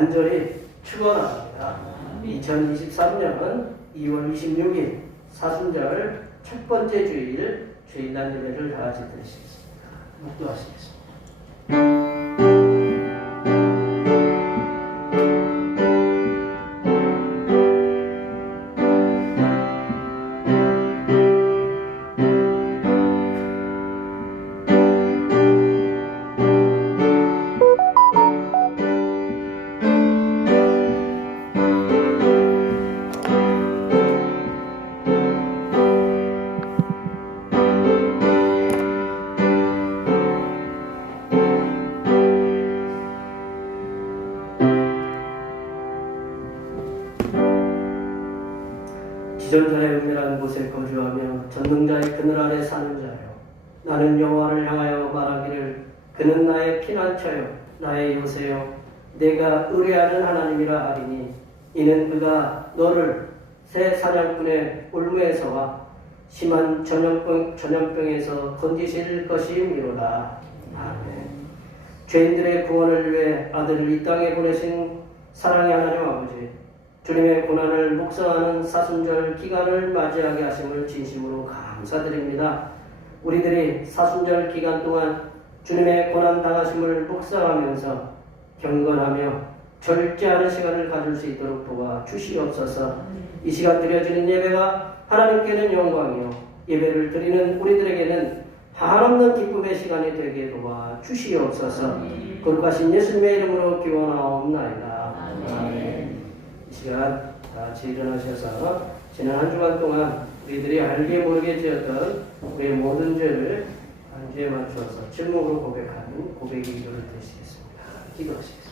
간절히 축원합니다. 2023년 2월 26일 사순절 첫 번째 주일 주일날 예배를 다 같이 드리시겠습니다. 묵도하시겠습니다. 지존자의 은밀한 곳에 거주하며 전능자의 그늘 아래 사는 자여, 나는 여호와를 향하여 말하기를 그는 나의 피난처요 나의 요새요 내가 의뢰하는 하나님이라 하리니 이는 그가 너를 새 사냥꾼의 올무에서와 심한 전염병에서 건지실 것이미로다. 아멘. 죄인들의 구원을 위해 아들을 이 땅에 보내신 사랑의 하나님 아버지, 주님의 고난을 묵상하는 사순절 기간을 맞이하게 하심을 진심으로 감사드립니다. 우리들이 사순절 기간 동안 주님의 고난 당하심을 묵상하면서 경건하며 절제하는 시간을 가질 수 있도록 도와주시옵소서. 이 시간 드려지는 예배가 하나님께는 영광이요 예배를 드리는 우리들에게는 한없는 기쁨의 시간이 되게 도와주시옵소서. 거룩하신 예수님의 이름으로 기원하옵나이다. 아멘. 이 시간 다 같이 일어나셔서 지난 한 주간 동안 우리들이 알게 모르게 지었던 우리의 모든 죄를 한 주에 맞추어서 질문으로 고백하는 고백의 기도를 드리시겠습니다. 기도하시겠습니다.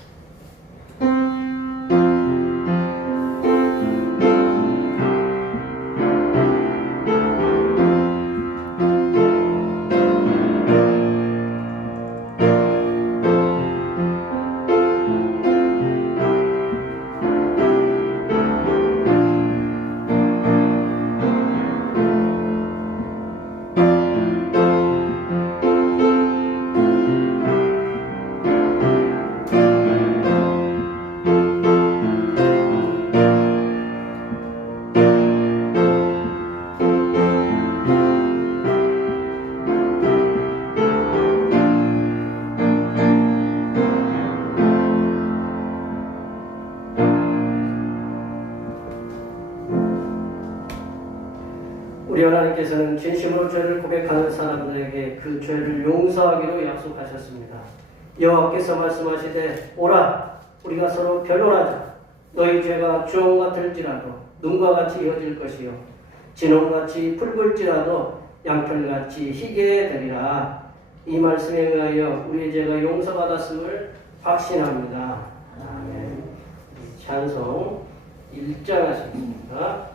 우리 하나님께서는 진심으로 죄를 고백하는 사람들에게 그 죄를 용서하기로 약속하셨습니다. 여호와께서 말씀하시되 오라 우리가 서로 변론하자. 너희 죄가 주홍 같을지라도 눈과 같이 이어질 것이요 진홍같이 붉을지라도 양털같이 희게 되리라. 이 말씀에 의하여 우리의 죄가 용서받았음을 확신합니다. 아멘. 찬송 1장 하십니다.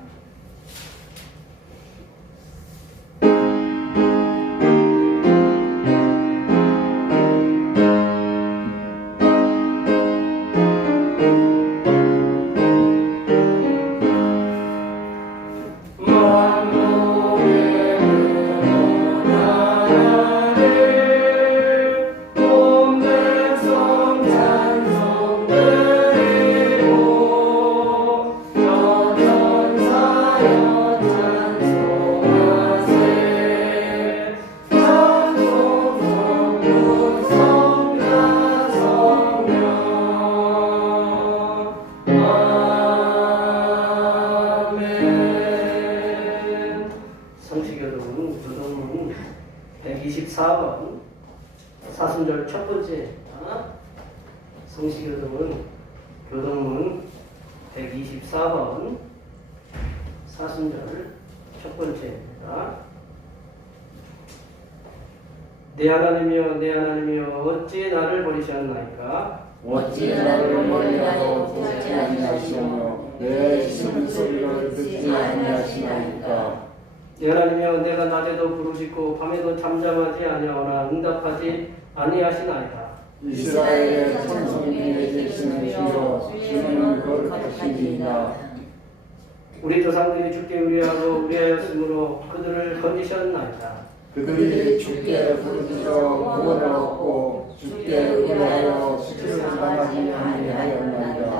교동문 124번 사순절 첫 번째 성시교동은 교동문 124번 사순절 첫 번째입니다. 내 하나님이여 내 하나님이여 어찌 나를 버리셨나이까? 어찌 나를 버리라고 듣지 아니하시며 내 신음소리를 듣지 아니하시나이까? 내 하나님이여 내가 낮에도 부르짖고 밤에도 잠잠하지 아니하오나 응답하지 아니하시나이다. 이스라엘의 천성님의 계시는 주여 주는 거룩하시니이다. 우리 조상들이 주께 의뢰하고 의뢰하였으므로 그들을 건지셨나이다. 그들이 주께 부르짖어 구원을 얻고 주께 의뢰하여 지키를 당하지 아니하였나이다.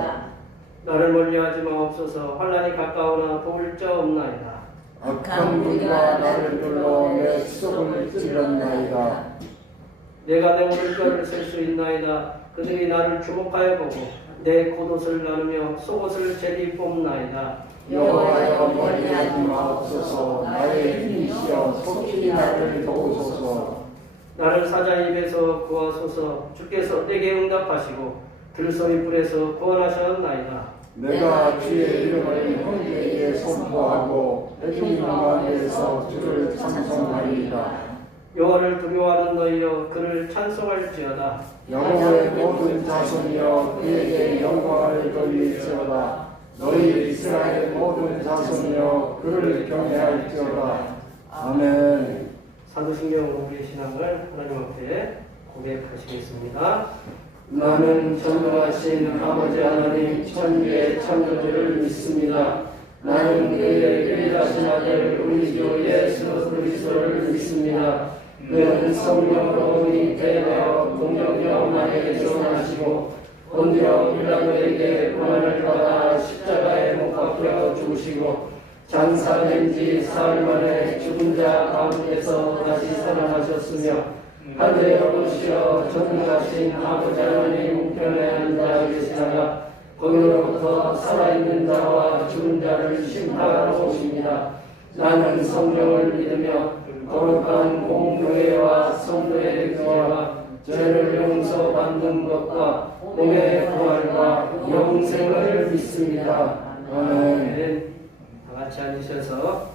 멀리하지 마옵소서. 환난이 가까우나 도울 자 없나이다. 악한 무리가 나를 눌러 내 수석을 찔렀나이다. 내가 내 오른편을 쓸 수 있나이다. 그들이 나를 주목하여 보고 내 겉옷을 나누며 속옷을 제리 뽑나이다. 여호와여 멀리하지 마옵소서. 나의 힘이시여 속히 나를 도우소서. 나를 사자 입에서 구하소서. 주께서 내게 응답하시고 들소리 뿔에서 구원하셨나이다. 내가 주의 이름을 형제에게 선포하고 회중 가운데서 주를 찬송하리이다. 여호와를 두려워하는 너희여 그를 찬송할지어다. 여호와의 모든 자손이여 그에게 영광을 돌릴지어다. 너희 이스라엘 모든 자손이여 그를 경외할지어다. 아멘. 사도신경 우리의 신앙을 하나님 앞에 고백하시겠습니다. 나는 전능하신 아버지 하나님 천주의 창조주를 믿습니다. 나는 그의 유일하신 아들 우리 주 예수 그리스도를 믿습니다. 그는 성령으로 잉태되어 동정녀 마리아에게서 나시고 본디오 빌라도에게 고난을 받아 십자가에 못 박혀 죽으시고 장사된 지 사흘 만에 죽은 자 가운데서 다시 살아나셨으며 하늘에 오르시어 전능하신 아버지 하나님 우편에 앉아 계시다가 거기로부터 살아있는 자와 죽은 자를 심판하러 오십니다. 나는 성령을 믿으며 거룩한 공교회와 성도의 교회와 죄를 용서받는 것과 몸의 부활과 영생을 믿습니다. 아멘. 다 같이 앉으셔서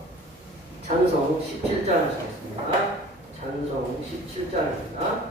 찬송 17장 하시겠습니다. 찬송 17장입니다.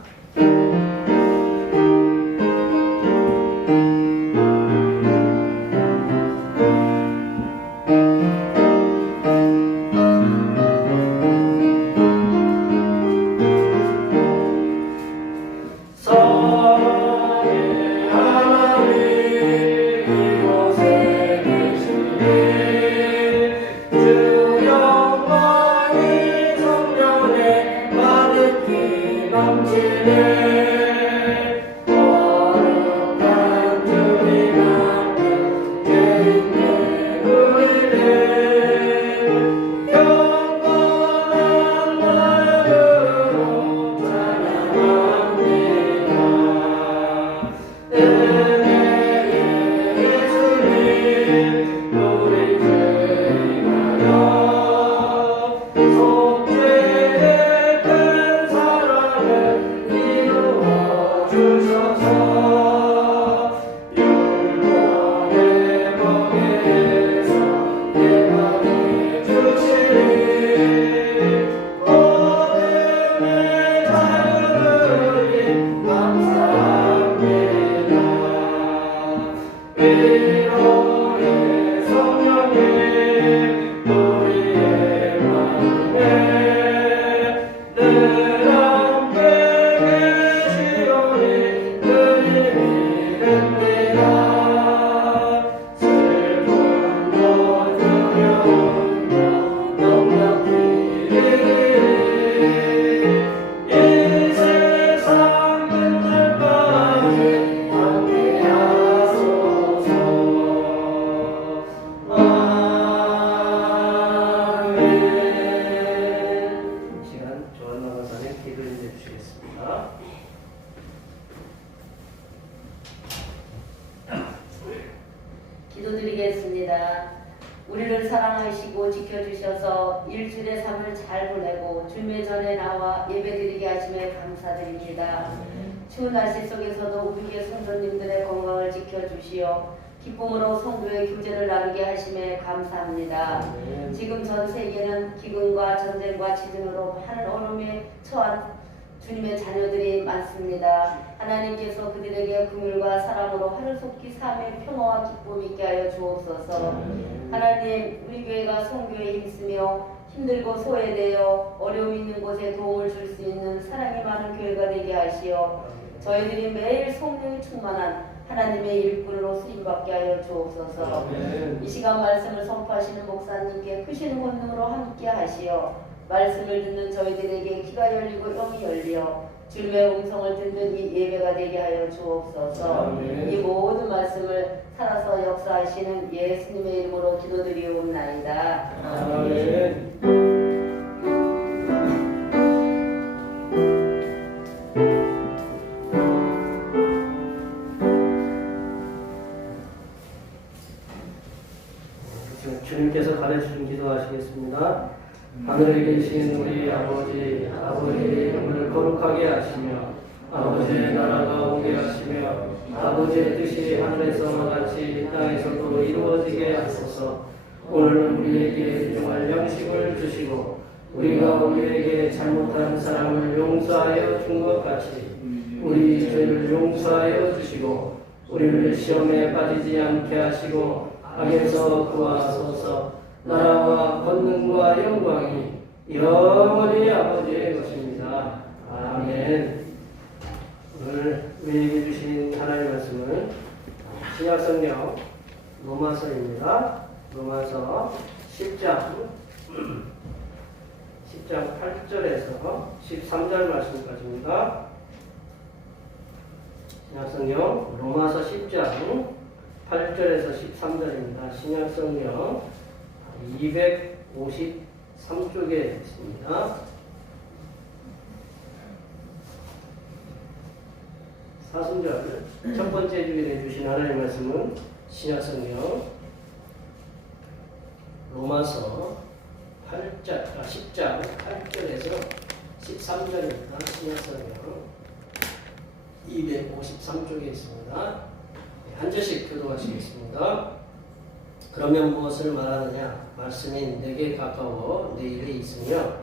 기도드리겠습니다. 우리를 사랑하시고 지켜주셔서 일주일의 삶을 잘 보내고 주님의 전에 나와 예배드리게 하심에 감사드립니다. 추운 날씨 속에서도 우리의 성도님들의 건강을 지켜주시어 기쁨으로 성도의 교제를 나누게 하심에 감사합니다. 지금 전 세계는 기근과 전쟁과 지진으로 많은 어려움에 처한 주님의 자녀들이 많습니다. 하나님께서 그들에게 긍휼과 사랑으로 하루속히 삶의 평화와 기쁨 있게 하여 주옵소서. 하나님, 우리 교회가 선교에 힘쓰며 힘들고 소외되어 어려움 있는 곳에 도움을 줄 수 있는 사랑이 많은 교회가 되게 하시어 저희들이 매일 성령이 충만한 하나님의 일꾼으로 쓰임받게 하여 주옵소서. 이 시간 말씀을 선포하시는 목사님께 크신 권능으로 함께 하시어 말씀을 듣는 저희들에게 귀가 열리고 영이 열려 주님의 음성을 듣는 이 예배가 되게 하여 주옵소서. 이 모든 말씀을 살아서 역사 역사하시는 예수님의 이름으로 기도드리옵나이다. 아멘. 주님께서 가르치신 기도하시겠습니다. 하늘에 계신 우리 아버지, 아버지의 이름을 거룩하게 하시며 아버지의 나라가 오게 하시며 아버지의 뜻이 하늘에서 같이 땅에서도 이루어지게 하소서. 오늘 우리에게 일용할 양식을 주시고 우리가 우리에게 잘못한 사람을 용서하여 준 것 같이 우리 죄를 용서하여 주시고 우리를 시험에 빠지지 않게 하시고 악에서 구하소서. 나라와 권능과 영광이 영원히 아버지의 것입니다. 아멘. 오늘 우리에게 주신 하나님의 말씀은 신약성경 로마서입니다. 로마서 10장 8절에서 13절 말씀까지입니다. 신약성경 로마서 10장 8절에서 13절입니다. 신약성경 253쪽에 있습니다. 사순절 첫 번째 주일에 주신 하나님의 말씀은 신약성경 로마서 10장 8절에서 13절입니다. 신약성경 253쪽에 있습니다. 한 절씩 교독하시겠습니다. 그러면 무엇을 말하느냐? 말씀이 내게 가까워 내 입에 있으며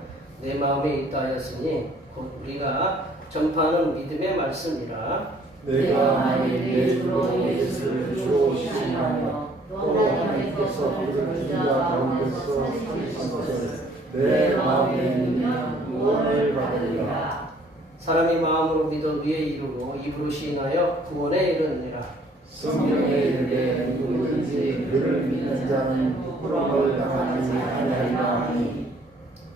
내 마음에 있다 하였으니 곧 우리가 전파하는 믿음의 말씀이라. 내가 만일 주로 예수를 주로 시인하며 또 하나님께서 그를 죽은 자 가운데서 살리신 것을 내 마음에 있으면 구원을 받으리라. 사람이 마음으로 믿어 의에 이르고 입으로 시인하여 구원에 이르느니라. 성경에 이르되 누구든지 그를 믿는 자는 부끄러움을 당하지 아니하리라 하니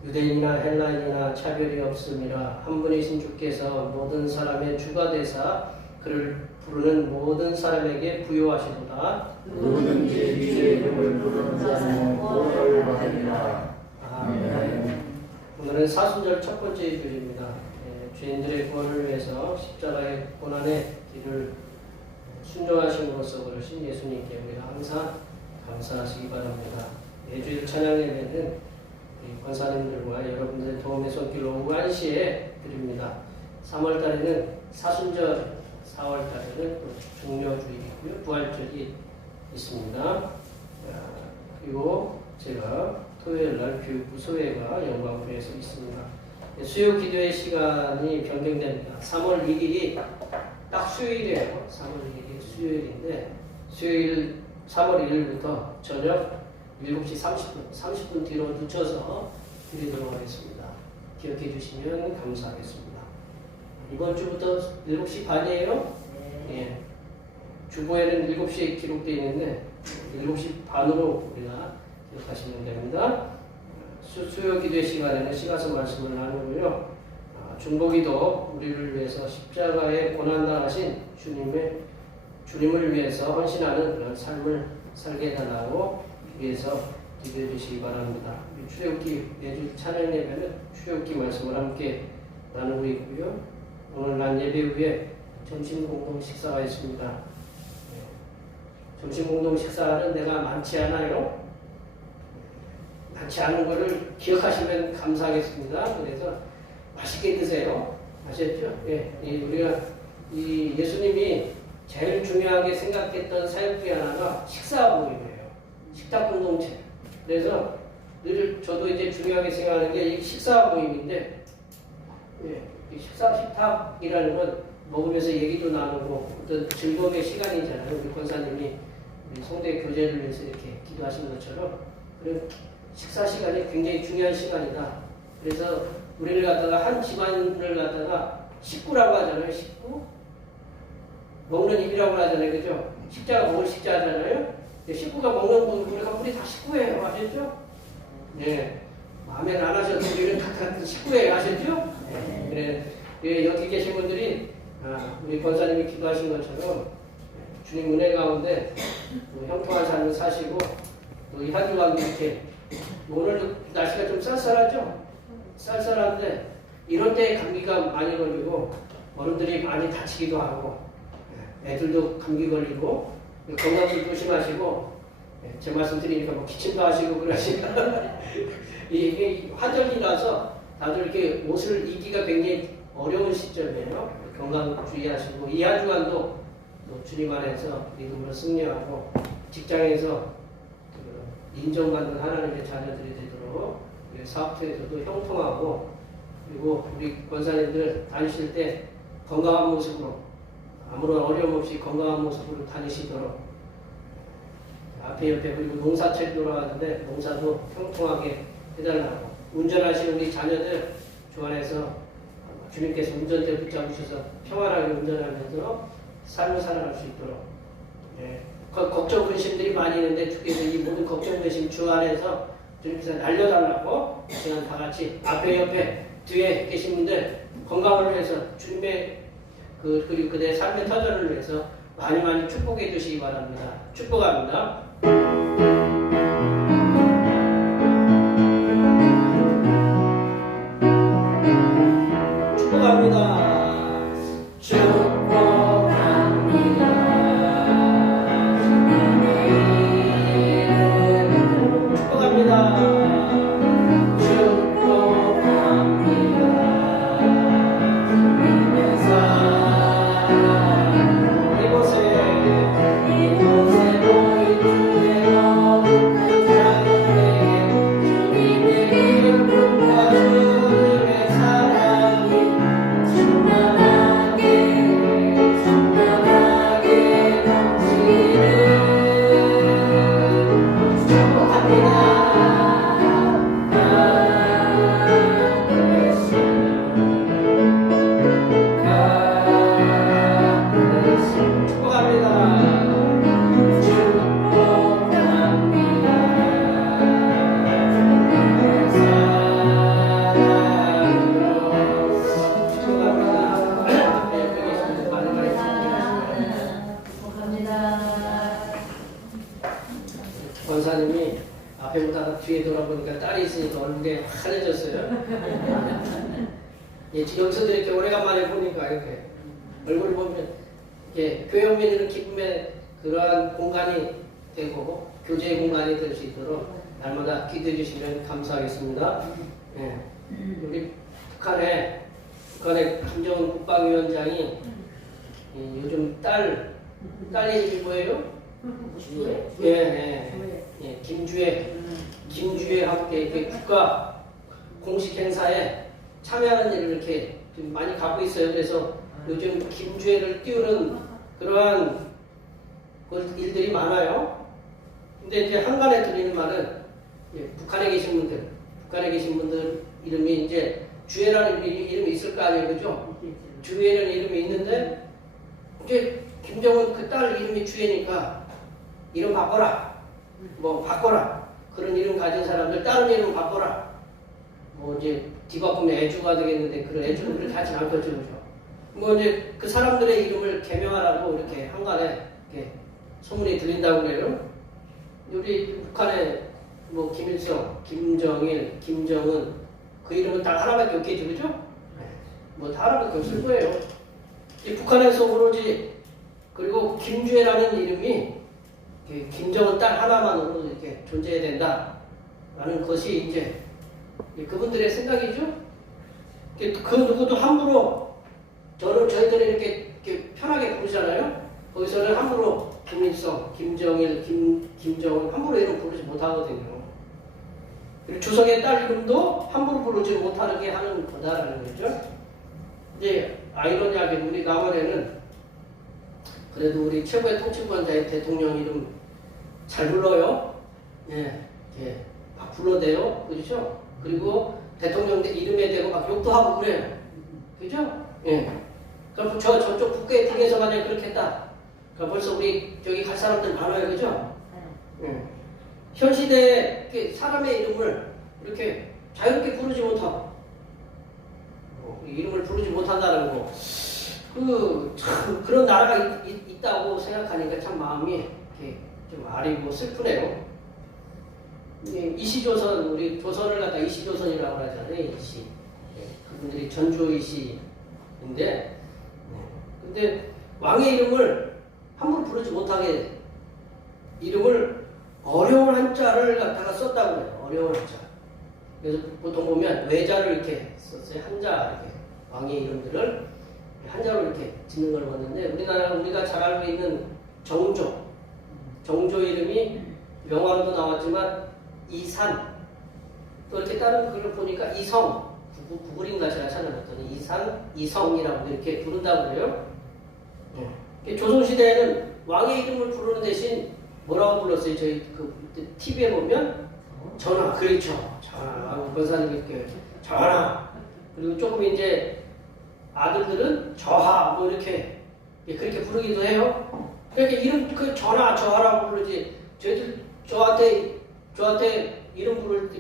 유대인이나 헬라인이나 차별이 없음이라. 한 분이신 주께서 모든 사람의 주가 되사 그를 부르는 모든 사람에게 부요하시도다. 누구든지 주의 이름을 부르는 자는 구원을 받으리라. 아멘. 오늘은 사순절 첫 번째 주일입니다. 죄인들의 구원을 위해서 십자가의 고난의 길을 순종하심으로써 그러신 예수님께 우리가 항상 감사하시기 바랍니다. 매주일 찬양 예배는 우리 권사님들과 여러분들의 도움의 손길로 오후 1시에 드립니다. 3월달에는 사순절, 4월달에는 중려주일이고요. 부활절이 있습니다. 그리고 제가 토요일날 교육부소회가 영광부에서 있습니다. 수요 기도의 시간이 변경됩니다. 3월 1일이 딱 수요일이에요. 3월 1일이 수요일인데 수요일 3월 1일부터 저녁 7시 30분 뒤로 늦춰서 드리도록 하겠습니다. 기억해 주시면 감사하겠습니다. 이번 주부터 7시 반이에요? 예. 주보에는 7시에 기록되어 있는데 7시 반으로 우리가 기억하시면 됩니다. 수요 기도의 시간에는 시가서 말씀을 나누고요. 중보기도 우리를 위해서 십자가에 고난당하신 주님을 위해서 헌신하는 그런 삶을 살게 해달라고 위해서 기도해 주시기 바랍니다. 출애굽기 매주 찬양 예배는 출애굽기 말씀을 함께 나누고 있고요. 오늘 난 예배 후에 점심 공동 식사가 있습니다. 점심 공동 식사는 내가 많지 않아요. 많지 않은 것을 기억하시면 감사하겠습니다. 그래서 맛있게 드세요. 아셨죠? 예, 우리가 예수님이 제일 중요하게 생각했던 사역 중에 하나가 식사 모임이에요. 식탁 공동체. 그래서 늘 저도 이제 중요하게 생각하는 게 이 식사 모임인데, 이 식탁이라는 건 먹으면서 얘기도 나누고 어떤 즐거움의 시간이잖아요. 우리 권사님이 우리 성대 교제를 위해서 이렇게 기도하시는 것처럼 그런 식사 시간이 굉장히 중요한 시간이다. 그래서 우리를 갖다가 한 집안을 갖다가 식구라고 하잖아요. 식구. 먹는 입이라고 하잖아요. 그죠? 식자가 먹을 식자잖아요. 식구가 먹는 우리 다 식구예요. 아셨죠? 네. 마음에 안 하셔도 우리는 같은 식구예요. 아셨죠? 네. 네. 여기 계신 분들이 우리 권사님이 기도하신 것처럼 주님 은혜 가운데 형통하신 목사님 사시고 또 이 한 주간도 이렇게 오늘 날씨가 좀 쌀쌀하죠? 쌀쌀한데 이럴 때 감기가 많이 걸리고 어른들이 많이 다치기도 하고 애들도 감기 걸리고 건강도 조심하시고 제 말씀 드리니까 뭐 기침도 하시고 그러시면 이게 화절기라서 다들 이렇게 옷을 입기가 굉장히 어려운 시점이에요. 건강 주의하시고 이 한 주간도 주님 안에서 믿음으로 승리하고 직장에서 인정받는 하나님의 자녀들이 되도록 사업터에서도 형통하고 그리고 우리 권사님들 다니실 때 건강한 모습으로 아무런 어려움 없이 건강한 모습으로 다니시도록 앞에 옆에 그리고 농사철 돌아가는데 농사도 형통하게 해달라고 운전하시는 우리 자녀들 주 안에서 주님께서 운전대 붙잡으셔서 평안하게 운전하면서 삶을 살아갈 수 있도록 걱정 근심들이 많이 있는데 주께서 이 모든 걱정 근심 주 안에서 주님께서 날려달라고 시간 다 같이 앞에 옆에 뒤에 계신 분들 건강을 위해서 주님의 그리고 그대의 삶의 터전을 위해서 많이 많이 축복해 주시기 바랍니다. 축복합니다. 축복합니다. 권사님이 앞에 보다가 뒤에 돌아보니까 딸이 있으니까 얼굴이 환해졌어요. 여기서도 이렇게 오래간만에 보니까 이렇게 얼굴을 보면 이렇게 교회 오면 기쁨의 그러한 공간이 되고 교제의 공간이 될 수 있도록 날마다 기도해 주시면 감사하겠습니다. 우리 북한의 김정은 국방위원장이 요즘 딸 이름이 뭐예요? 김주혜와 함께 이렇게 국가 공식 행사에 참여하는 일을 이렇게 좀 많이 갖고 있어요. 그래서 요즘 김주혜를 띄우는 그러한 일들이 많아요. 근데 이제 한간에 들리는 말은 북한에 계신 분들 이름이 이제 주혜라는 이름이 있을 거 아니에요, 그죠? 주혜라는 이름이 있는데 이제 김정은 그 딸 이름이 주혜니까 이름 바꿔라. 그런 이름 가진 사람들 다른 이름 바꿔라. 이제 뒤바꾸면 애주가 되겠는데 그런 애주는 그렇게 하진 않겠죠. 이제 그 사람들의 이름을 개명하라고 이렇게 한간에 이렇게 소문이 들린다고 그래요. 우리 북한에 김일성, 김정일, 김정은 그 이름은 다 하나밖에 없겠죠, 그죠? 다 하나밖에 없을 거예요. 이 북한에서 오로지 그리고 김주혜라는 이름이 김정은 딸 하나만으로 이렇게 존재해야 된다라는 것이 이제 그분들의 생각이죠. 그 누구도 함부로 저희들이 이렇게 편하게 부르잖아요. 거기서는 함부로 김일성, 김정일, 김정은 함부로 이름 부르지 못하거든요. 그리고 주석의 딸 이름도 함부로 부르지 못하게 하는 거다라는 거죠. 이제 아이러니하게 우리 남한에는 그래도 우리 최고의 통치권자의 대통령 이름 잘 불러요. 막 불러대요. 그렇죠? 그리고 대통령 이름에 대고 막 욕도 하고 그래요. 그죠? 그럼 저쪽 북에서 만약에 그렇게 했다. 그럼 벌써 우리 저기 갈 사람들 많아요. 그죠? 현 시대에 사람의 이름을 이렇게 자유롭게 부르지 못하고 이름을 부르지 못한다는 거. 참 그런 나라가 있다고 생각하니까 참 마음이 이렇게 좀 아리고 슬프네요. 이시조선, 우리 조선을 갖다 이시조선이라고 하잖아요. 이시. 그분들이 전조 이시인데, 근데 왕의 이름을 함부로 부르지 못하게 이름을 어려운 한자를 갖다가 썼다고 해요. 어려운 한자. 그래서 보통 보면 외자를 이렇게 썼어요. 한자 이렇게 왕의 이름들을 한자로 이렇게 짓는 걸 봤는데 우리가 잘 알고 있는 정조 이름이 명화로도 나왔지만 이산 또 이렇게 다른 글을 보니까 이성 구글인가 제가 찾아봤더니 이성이라고 이렇게 부른다고 그래요. 조선시대에는 왕의 이름을 부르는 대신 뭐라고 불렀어요? 저희 그 TV에 보면 전하, 그렇죠. 전하, 권사님 이렇게 전하. 그리고 조금 이제 아들들은 저하 뭐 이렇게 그렇게 부르기도 해요. 그러니까 이름 그 전하, 저하라고 부르지. 저희들 저한테 이름 부를 때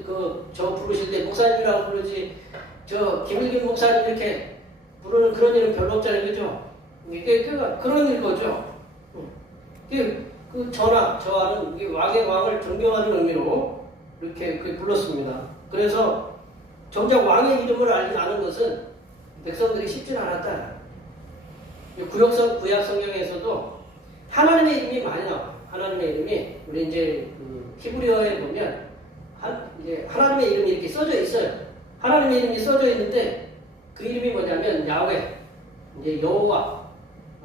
저 부르실 때 목사님이라고 부르지. 저 김일균 목사님 이렇게 부르는 그런 이름 별로 없잖아요, 그죠? 이게 그런 거죠. 그 저하는 왕의 왕을 존경하는 의미로 이렇게 불렀습니다. 그래서 정작 왕의 이름을 아는 것은 백성들이 쉽지는 않았다. 구약 성경에서도 하나님의 이름이 많이 나와요. 하나님의 이름이 우리 이제 그 히브리어에 보면 이제 하나님의 이름이 이렇게 써져 있어요. 하나님의 이름이 써져 있는데 그 이름이 뭐냐면 야훼, 이제 여호와,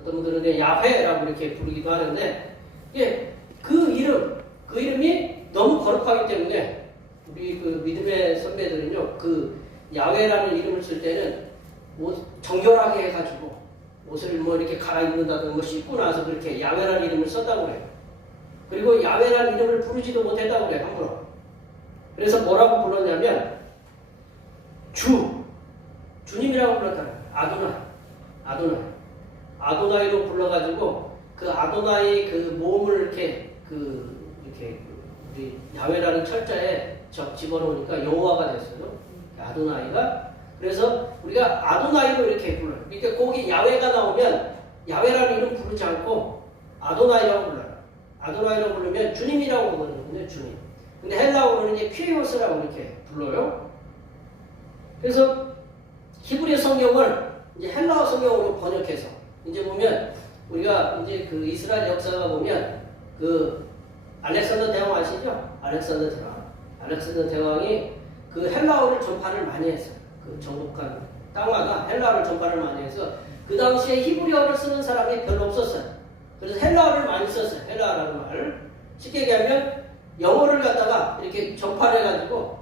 어떤 분들은 야훼라고 이렇게 부르기도 하는데 그 이름이 너무 거룩하기 때문에 우리 그 믿음의 선배들은요 그 야훼라는 이름을 쓸 때는 옷 정결하게 해가지고 옷을 뭐 이렇게 갈아입는다든가 뭐 씻고 나서 그렇게 야훼라는 이름을 썼다고 그래요. 그리고 야훼라는 이름을 부르지도 못했다고 그래요, 함부로. 그래서 뭐라고 불렀냐면 주님이라고 불렀잖아요. 아도나이로 불러가지고 그 아도나이 그 모음을 이렇게 우리 야훼라는 철자에 집어넣으니까 여호와가 됐어요. 아도나이가. 그래서 우리가 아도나이로 이렇게 불러요. 그러니까 거기 야훼가 나오면 야훼라는 이름 부르지 않고 아도나이라고 불러요. 아도나이라고 부르면 주님이라고 부르거든요, 주님. 근데 헬라어로는 이제 퀴리오스라고 이렇게 불러요. 그래서 히브리 성경을 이제 헬라어 성경으로 번역해서 이제 보면 우리가 이제 그 이스라엘 역사가 보면 그 알렉산더 대왕 아시죠? 알렉산더 대왕이 그 헬라어를 전파를 많이 했어요. 그 정복한 땅마다 헬라어를 전파를 많이 해서 그 당시에 히브리어를 쓰는 사람이 별로 없었어요. 그래서 헬라어를 많이 썼어요. 헬라어라는 말을 쉽게 얘기하면 영어를 갖다가 이렇게 전파를 해가지고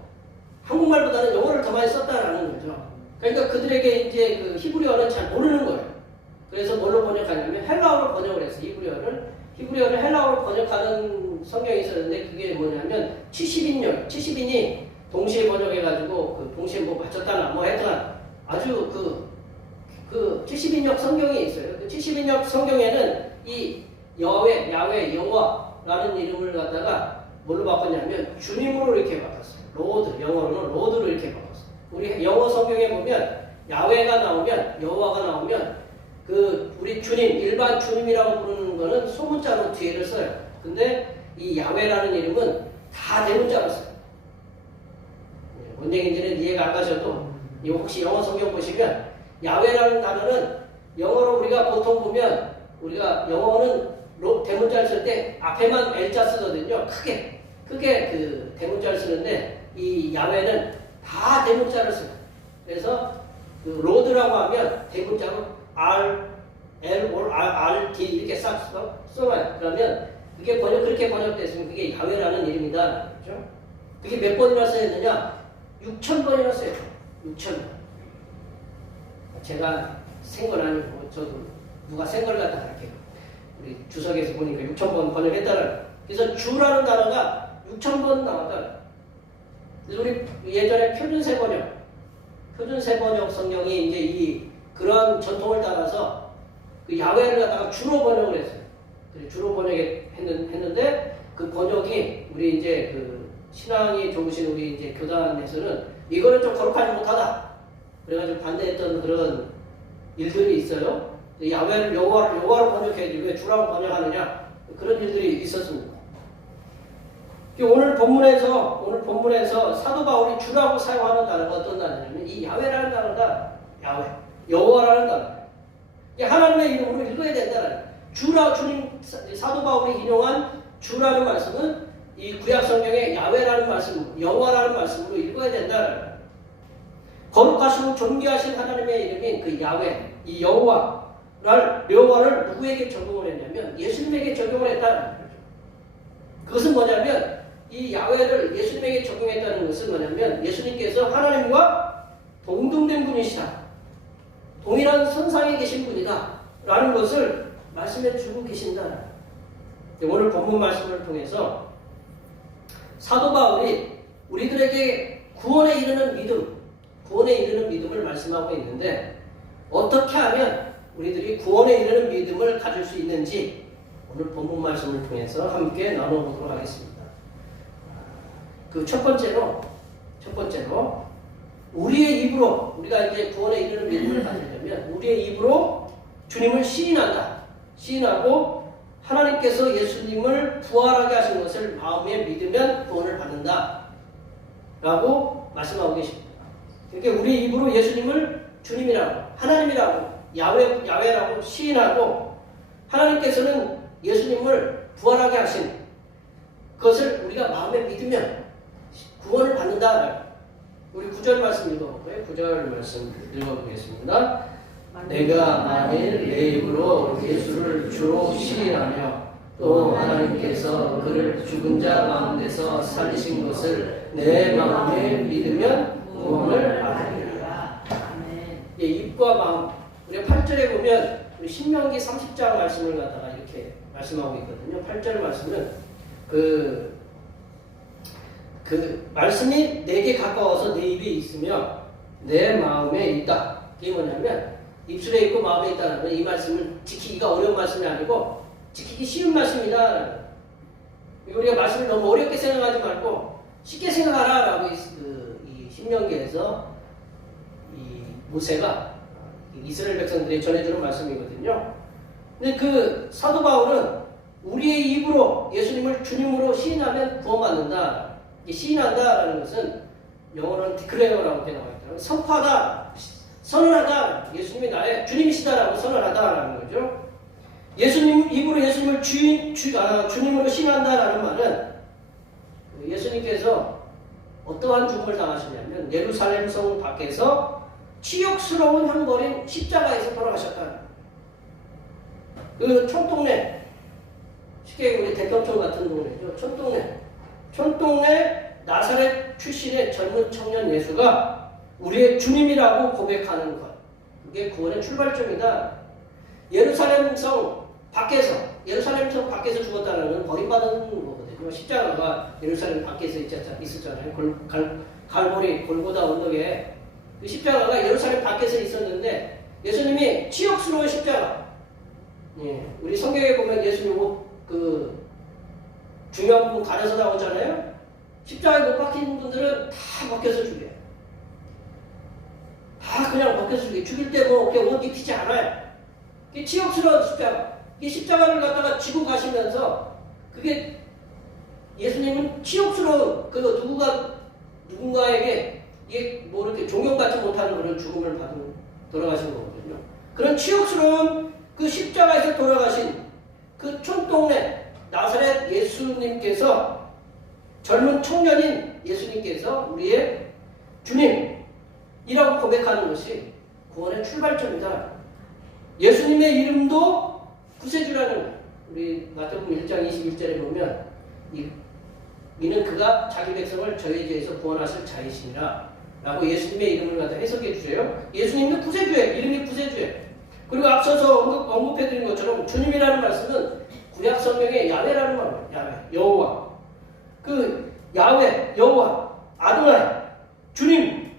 한국말보다는 영어를 더 많이 썼다라는 거죠. 그러니까 그들에게 이제 그 히브리어는 잘 모르는 거예요. 그래서 뭘로 번역하냐면 헬라어로 번역을 했어요. 히브리어를 헬라어로 번역하는 성경이 있었는데 그게 뭐냐면 70인이 동시에 번역해가지고 그 동시에 뭐 맞췄다나 뭐 했더라 아주 그 70인역 성경이 있어요. 그 70인역 성경에는 이 야훼, 여호와라는 이름을 갖다가 뭘로 바꿨냐면 주님으로 이렇게 바꿨어요. 로드, 영어로는 로드로 이렇게 바꿨어요. 우리 영어 성경에 보면 야훼가 나오면 여호와가 나오면 그 우리 주님, 일반 주님이라고 부르는 거는 소문자로 뒤에를 써요. 근데 이 야훼라는 이름은 다 대문자로 써요. 뭔 얘기인지는 이해가 안 가셔도 혹시 영어 성경 보시면 야훼라는 단어는 영어로 우리가 보통 보면 우리가 영어는 대문자를 쓸 때 앞에만 L자 쓰거든요. 크게 그 대문자를 쓰는데 이 야훼는 다 대문자를 써요. 그래서 그 로드라고 하면 대문자로 R, L, R, D 이렇게 싹 써봐요. 그러면 그게 그렇게 번역됐으면 그게 야훼라는 이름이다. 그렇죠? 그게 몇 번이나 쓰였느냐? 6,000번이나 써요. 6,000번. 제가 센 건 아니고 저도 누가 센 걸 갖다 이렇게 우리 주석에서 보니까 6,000번 번역했다는. 그래서 주라는 단어가 6,000번 나왔다. 그래서 우리 예전에 표준세 번역 성경이 이제 그러한 전통을 따라서 그 야훼를 갖다가 주로 번역을 했어요. 주로 번역했는데 그 번역이 우리 이제 그 신앙이 좋으신 우리 이제 교단에서는 이거는 좀 거룩하지 못하다. 그래가지고 반대했던 그런 일들이 있어요. 야훼를 여호와로 번역해야지 왜 주라고 번역하느냐 그런 일들이 있었습니다. 오늘 본문에서 사도 바울이 주라고 사용하는 단어가 어떤 단어냐면 이 야훼라는 단어가 야훼, 여호와라는 단어. 하나님의 이름으로 읽어야 된다는 주님 사도 바울이 인용한 주라는 말씀은 이 구약 성경의 야훼라는 말씀, 여호와라는 말씀으로 읽어야 된다는 거룩하시고 존귀하신 하나님의 이름인 그 야훼, 이 여호와를 누구에게 적용을 했냐면 예수님에게 적용을 했다는 거죠. 그것은 뭐냐면 이 야훼를 예수님에게 적용했다는 것은 뭐냐면 예수님께서 하나님과 동등된 분이시다. 동일한 선상에 계신 분이다. 라는 것을 말씀해 주고 계신다. 오늘 본문 말씀을 통해서 사도 바울이 우리들에게 구원에 이르는 믿음을 말씀하고 있는데 어떻게 하면 우리들이 구원에 이르는 믿음을 가질 수 있는지 오늘 본문 말씀을 통해서 함께 나눠보도록 하겠습니다. 그 첫 번째로 우리의 입으로 우리가 이제 구원에 이르는 믿음을 가지려면 우리의 입으로 주님을 시인하고 하나님께서 예수님을 부활하게 하신 것을 마음에 믿으면 구원을 받는다 라고 말씀하고 계십니다. 그러니까 우리 입으로 예수님을 주님이라고 하나님이라고 야훼라고 시인하고 하나님께서는 예수님을 부활하게 하신 그것을 우리가 마음에 믿으면 구원을 받는다. 우리 9절 말씀 읽어볼까요? 9절 말씀 읽어보겠습니다. 내가 만일 내 입으로 예수를 주로 시인하며 또 하나님께서 그를 죽은 자 가운데서 살리신 것을 내 마음에 믿으면 구원을 받으리라. 입과 마음. 우리 8절에 보면 우리 신명기 30장 말씀을 갖다가 이렇게 말씀하고 있거든요. 8절 말씀은 그 말씀이 내게 가까워서 내 입에 있으며 내 마음에 있다. 이게 뭐냐면 입술에 있고 마음에 있다는 건 이 말씀을 지키기가 어려운 말씀이 아니고 지키기 쉬운 말씀이다. 우리가 말씀을 너무 어렵게 생각하지 말고 쉽게 생각하라 라고 이 신명기에서 이 모세가 이스라엘 백성들이 전해주는 말씀이거든요. 근데 그 사도 바울은 우리의 입으로 예수님을 주님으로 시인하면 구원받는다. 시인한다라는 것은 영어로는 declare라고 나와 있더라고요. 선포하다, 선언하다, 예수님이 나의 주님이시다라고 선언하다라는 거죠. 입으로 예수님을 주님으로 시인한다라는 말은 예수님께서 어떠한 죽음을 당하시냐면 예루살렘 성 밖에서 치욕스러운 형벌인 십자가에서 돌아가셨다. 그 촌동네, 쉽게 우리 대평촌 같은 동네죠. 촌동네 나사렛 출신의 젊은 청년 예수가 우리의 주님이라고 고백하는 것. 그게 구원의 출발점이다. 예루살렘 성 밖에서 죽었다는 건 버림받은 거거든요. 십자가가 예루살렘 밖에서 있었잖아요. 갈보리 골고다 언덕에 그 십자가가 예루살렘 밖에서 있었는데 예수님이 치욕스러운 십자가. 예, 우리 성경에 보면 예수님 옷 중요한 부분 가려서 나오잖아요. 십자가에 못 박힌 분들은 다 벗겨서 죽여요. 다 그냥 벗겨서 죽여요. 죽일 때 뭐 옷 입히지 않아요. 이게 치욕스러운 십자가. 이 십자가를 갖다가 지고 가시면서 그게 예수님은 치욕스러운 누군가에게 이게 뭐 이렇게 존경받지 못하는 그런 죽음을 받은 돌아가신 거거든요. 그런 치욕스러운 그 십자가에서 돌아가신 그 촌동네 나사렛 예수님께서 젊은 청년인 예수님께서 우리의 주님이라고 고백하는 것이 구원의 출발점이다. 예수님의 이름도 구세주라는 거예요. 우리 마태복음 1장 21절에 보면 이는 그가 자기 백성을 저희 죄에서 구원하실 자이시니라 라고 예수님의 이름을 갖다 해석해 주세요. 예수님도 구세주예요. 이름이 구세주예요. 그리고 앞서서 언급해드린 것처럼 주님이라는 말씀은 구약 성경의 야훼라는 말이에요. 야훼, 여호와. 그 야훼, 여호와, 아도나이, 주님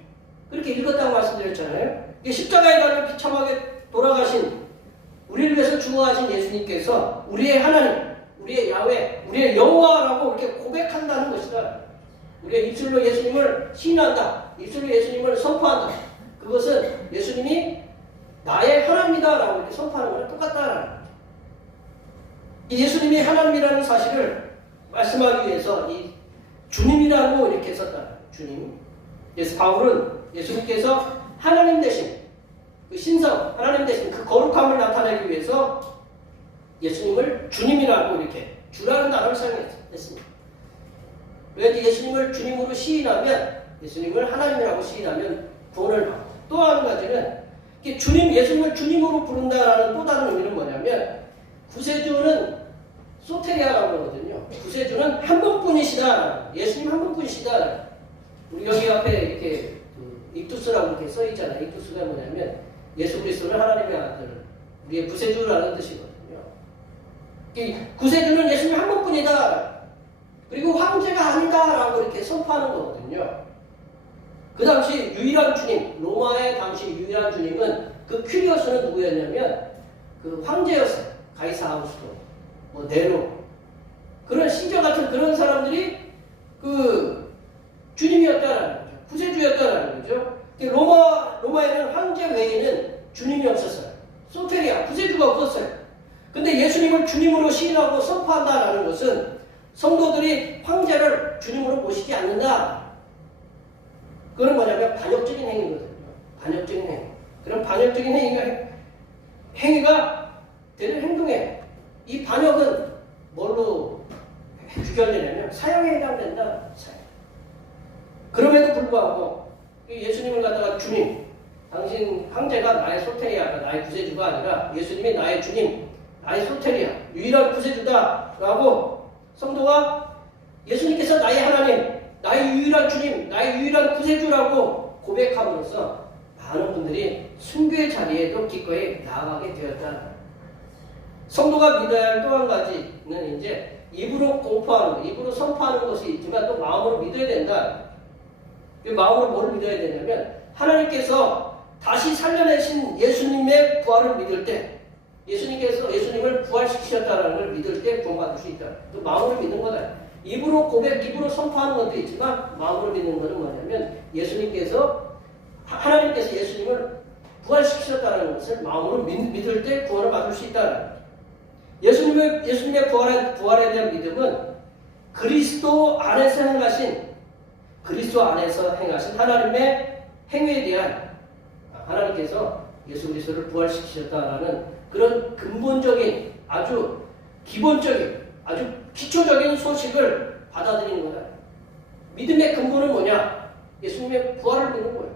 그렇게 읽었다고 말씀드렸잖아요. 십자가에 달려 비참하게 돌아가신 우리를 위해서 죽어가신 예수님께서 우리의 하나님, 우리의 야훼, 우리의 여호와라고 이렇게 고백한다는 것이다. 우리의 입술로 예수님을 시인한다. 입술로 예수님을 선포한다. 그것은 예수님이 나의 하나님이다 라고 이렇게 선포하는 거랑 똑같다라는 거죠. 예수님이 하나님이라는 사실을 말씀하기 위해서 이 주님이라고 이렇게 썼다. 주님. 그래서 바울은 예수님께서 하나님 대신 그 신성, 하나님 대신 그 거룩함을 나타내기 위해서 예수님을 주님이라고 이렇게 주라는 단어를 사용했습니다. 그래서 예수님을 주님으로 시인하면, 예수님을 하나님이라고 시인하면 구원을 받고, 또 한 가지는 예수님을 주님으로 부른다라는 또 다른 의미는 뭐냐면, 구세주는 소테리아라고 그러거든요. 구세주는 한 분뿐이시다. 예수님 한 분뿐이시다. 우리 여기 앞에 이렇게 익두스라고 이렇게 써 있잖아요. 익두스가 뭐냐면 예수 그리스도를 하나님의 아들, 우리의 구세주라는 뜻이거든요. 이 구세주는 예수님 한 분뿐이다. 그리고 황제가 아니다라고 이렇게 선포하는 거거든요. 그 당시 유일한 주님, 로마의 당시 유일한 주님은 그 퀴리어스는 누구였냐면 그 황제였어요. 가이사 아우구스토, 뭐 네로, 그런 시저 같은 그런 사람들이 그 주님이었다라는 거죠. 구세주였다라는 거죠. 로마에는 황제 외에는 주님이 없었어요. 소테리아, 구세주가 없었어요. 근데 예수님을 주님으로 시인하고 선포한다라는 것은 성도들이 황제를 주님으로 모시지 않는다. 그건 뭐냐면 반역적인 행위거든요. 반역적인 행위. 그런 반역적인 행위가 되는 행동에, 이 반역은 뭘로 규결되냐면 사형에 해당된다. 사형. 그럼에도 불구하고 예수님을 갖다가 주님, 당신 황제가 나의 소테리아가 나의 구세주가 아니라 예수님이 나의 주님, 나의 소테리아, 유일한 구세주다라고 성도가 예수님께서 나의 하나님, 나의 유일한 주님, 나의 유일한 구세주라고 고백함으로써 많은 분들이 순교의 자리에도 기꺼이 나아가게 되었다. 성도가 믿어야 할 또 한 가지는 이제 입으로 공포하는 것, 입으로 선포하는 것이 있지만 또 마음으로 믿어야 된다. 마음으로 뭘 믿어야 되냐면 하나님께서 다시 살려내신 예수님의 부활을 믿을 때, 예수님께서 예수님을 부활시키셨다는 걸 믿을 때 구원받을 수 있다. 또 마음으로 믿는 거다. 입으로 고백, 입으로 선포하는 것도 있지만 마음으로 믿는 것은 뭐냐면 하나님께서 예수님을 부활시키셨다는 것을 마음으로 믿을 때 구원을 받을 수 있다. 예수님의 부활에 대한 믿음은 그리스도 안에서 행하신 하나님의 행위에 대한, 하나님께서 예수 그리스도를 부활시키셨다라는 그런 근본적인, 아주 기본적인, 아주 기초적인 소식을 받아들이는 거다. 믿음의 근본은 뭐냐? 예수님의 부활을 믿는 거예요.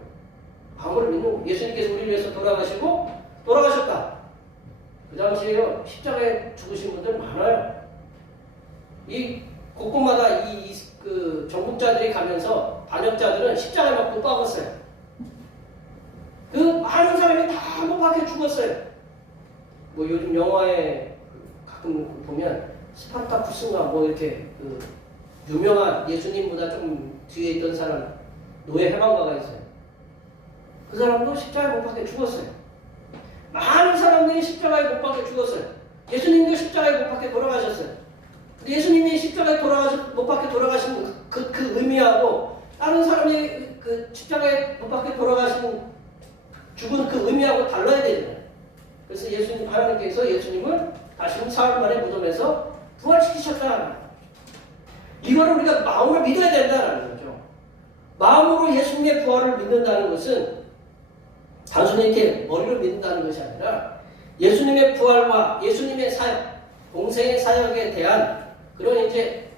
마음으로 믿는 거예요. 예수님께서 우리를 위해서 돌아가시고 돌아가셨다. 그 당시에요, 십자가에 죽으신 분들 많아요. 이 곳곳마다 그 정복자들이 가면서 반역자들은 십자가에 막 못 박았어요. 그 많은 사람이 다 못 박혀 죽었어요. 뭐 요즘 영화에 가끔 보면 스파르타쿠스인가 뭐 이렇게 그 유명한 예수님보다 좀 뒤에 있던 사람, 노예 해방가가 있어요. 그 사람도 십자가에 못 박혀 죽었어요. 많은 사람들이 십자가에 못 박혀 죽었어요. 예수님도 십자가에 못 박혀 돌아가셨어요. 예수님이 십자가에 못 박혀 돌아가신 그 의미하고 다른 사람이 그 십자가에 못 박혀 죽은 그 의미하고 달라야 되잖아요. 그래서 하나님께서 예수님을 다시 사흘 만에 무덤에서 부활시키셨다. 이거를 우리가 마음으로 믿어야 된다는 거죠. 마음으로 예수님의 부활을 믿는다는 것은 단순히 이렇게 머리로 믿는다는 것이 아니라 예수님의 부활과 예수님의 사역, 공생의 사역에 대한 그런 이제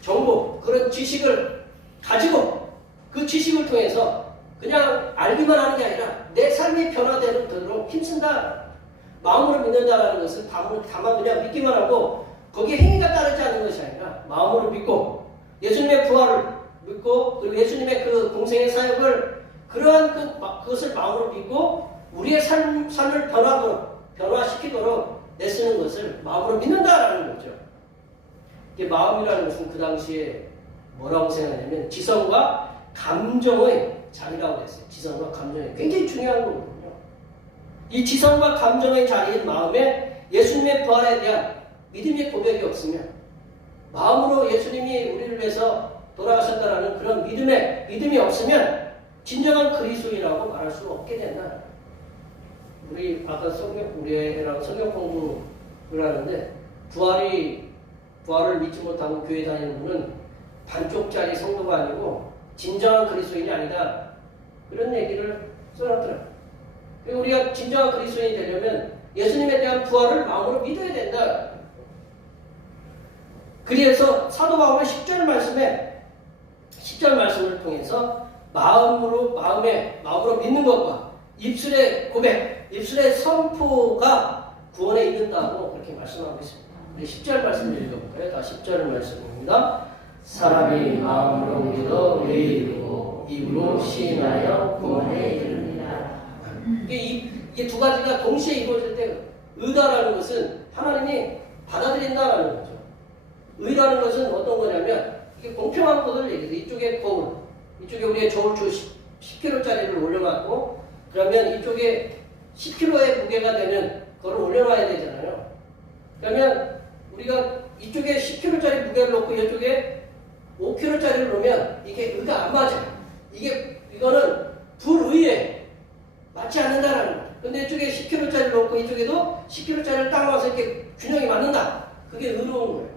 정보, 그런 지식을 가지고 그 지식을 통해서 그냥 알기만 하는 게 아니라 내 삶이 변화되도록 힘쓴다. 마음으로 믿는다라는 것은 다만 그냥 믿기만 하고 거기에 행위가 따르지 않는 것이 아니라 마음으로 믿고 예수님의 부활을 믿고 그리고 예수님의 그 공생의 사역을 그러한 그것을 마음으로 믿고 우리의 삶을 변화시키도록 내쓰는 것을 마음으로 믿는다라는 거죠. 이게 마음이라는 것은 그 당시에 뭐라고 생각하냐면 지성과 감정의 자리라고 했어요. 지성과 감정이 굉장히 중요한 거거든요. 이 지성과 감정의 자리인 마음에 예수님의 부활에 대한 믿음의 고백이 없으면, 마음으로 예수님이 우리를 위해서 돌아가셨다라는 그런 믿음이 없으면 진정한 그리스도인이라고 말할 수 없게 된다. 우리 아까 우리랑 성경 공부를 하는데 부활을 믿지 못하고 교회 다니는 분은 반쪽짜리 성도가 아니고 진정한 그리스도인이 아니다. 그런 얘기를 써놨더라고요. 그리고 우리가 진정한 그리스도인이 되려면 예수님에 대한 부활을 마음으로 믿어야 된다. 그래서 사도 바울은 10절 말씀을 통해서 마음으로 믿는 것과 입술의 고백, 입술의 선포가 구원에 이른다고 그렇게 말씀하고 있습니다. 우리 10절 말씀을 읽어볼까요? 다 10절 말씀입니다. 사람이 마음으로 믿어 의에 이르고 입으로 시인하여 구원에 이릅니다. 이게 두 가지가 동시에 이루어질 때 의다라는 것은 하나님이 받아들인다라는 거죠. 의라는 것은 어떤 거냐면 이게 공평한 것을 얘기해서 이쪽에 거울, 이쪽에 우리의 저울추 10kg짜리를 올려놨고 그러면 이쪽에 10kg의 무게가 되는 그걸 올려놔야 되잖아요. 그러면 우리가 이쪽에 10kg짜리 무게를 놓고 이쪽에 5kg짜리를 놓으면 이게 의가 안 맞아요. 이거는 불의에 맞지 않는다라는 거예요. 근데 이쪽에 10kg짜리를 놓고 이쪽에도 10kg짜리를 딱 놔서 이렇게 균형이 맞는다. 그게 의로운 거예요.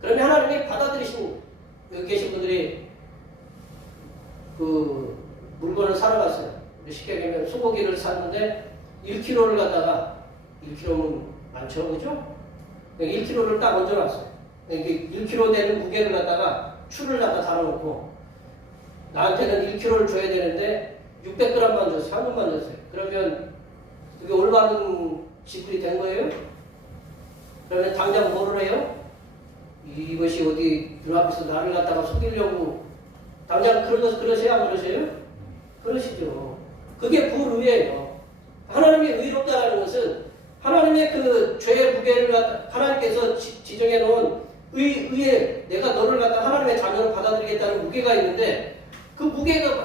그러면 하나님이 받아들이신 여기 계신 분들이 그 물건을 사러 갔어요. 쉽게 얘기하면 소고기를 샀는데 1kg를 갖다가 1kg면 많죠, 그죠? 1kg를 딱 얹어놨어요. 1kg 되는 무게를 갖다가 추를 갖다 달아놓고 나한테는 1kg를 줘야 되는데 600g만 줬어요. 현금만 줬어요. 그러면 그게 올바른 지불이 된 거예요? 그러면 당장 뭐를 해요? 이것이 어디 눈앞에서 나를 갖다가 속이려고 당장 그러세요? 안 그러세요? 그러시죠. 그게 불의예요. 하나님이 의롭다라는 것은 하나님의 그 죄의 무게를 갖다 하나님께서 지정해 놓은 의에 내가 너를 갖다 하나님의 자녀로 받아들이겠다는 무게가 있는데 그 무게가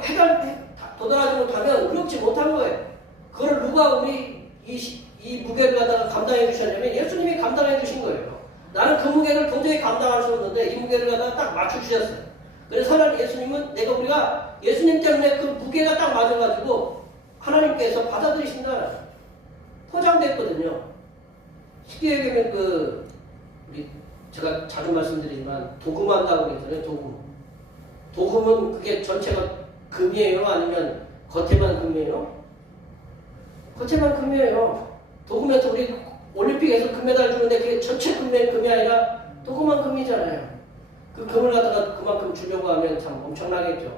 도달하지 못하면 의롭지 못한 거예요. 그걸 누가 우리 이 무게를 갖다가 감당해 주셨냐면 예수님이 감당해 주신 거예요. 나는 그 무게를 도저히 감당할 수 없는데 이 무게를 갖다가 딱 맞춰 주셨어요. 그래서 하나님 예수님은 우리가 예수님 때문에 그 무게가 딱 맞아가지고 하나님께서 받아들이신다. 포장됐거든요. 쉽게 얘기하면 제가 자주 말씀드리지만 도금한다고 그러잖아요. 도금은 그게 전체가 금이에요? 아니면 겉에만 금이에요? 겉에만 금이에요. 도금에서 우리 올림픽에서 금메달 주는데 그게 전체 금이 아니라 도금만 금이잖아요. 그 금을 갖다가 그만큼 주려고 하면 참 엄청나겠죠.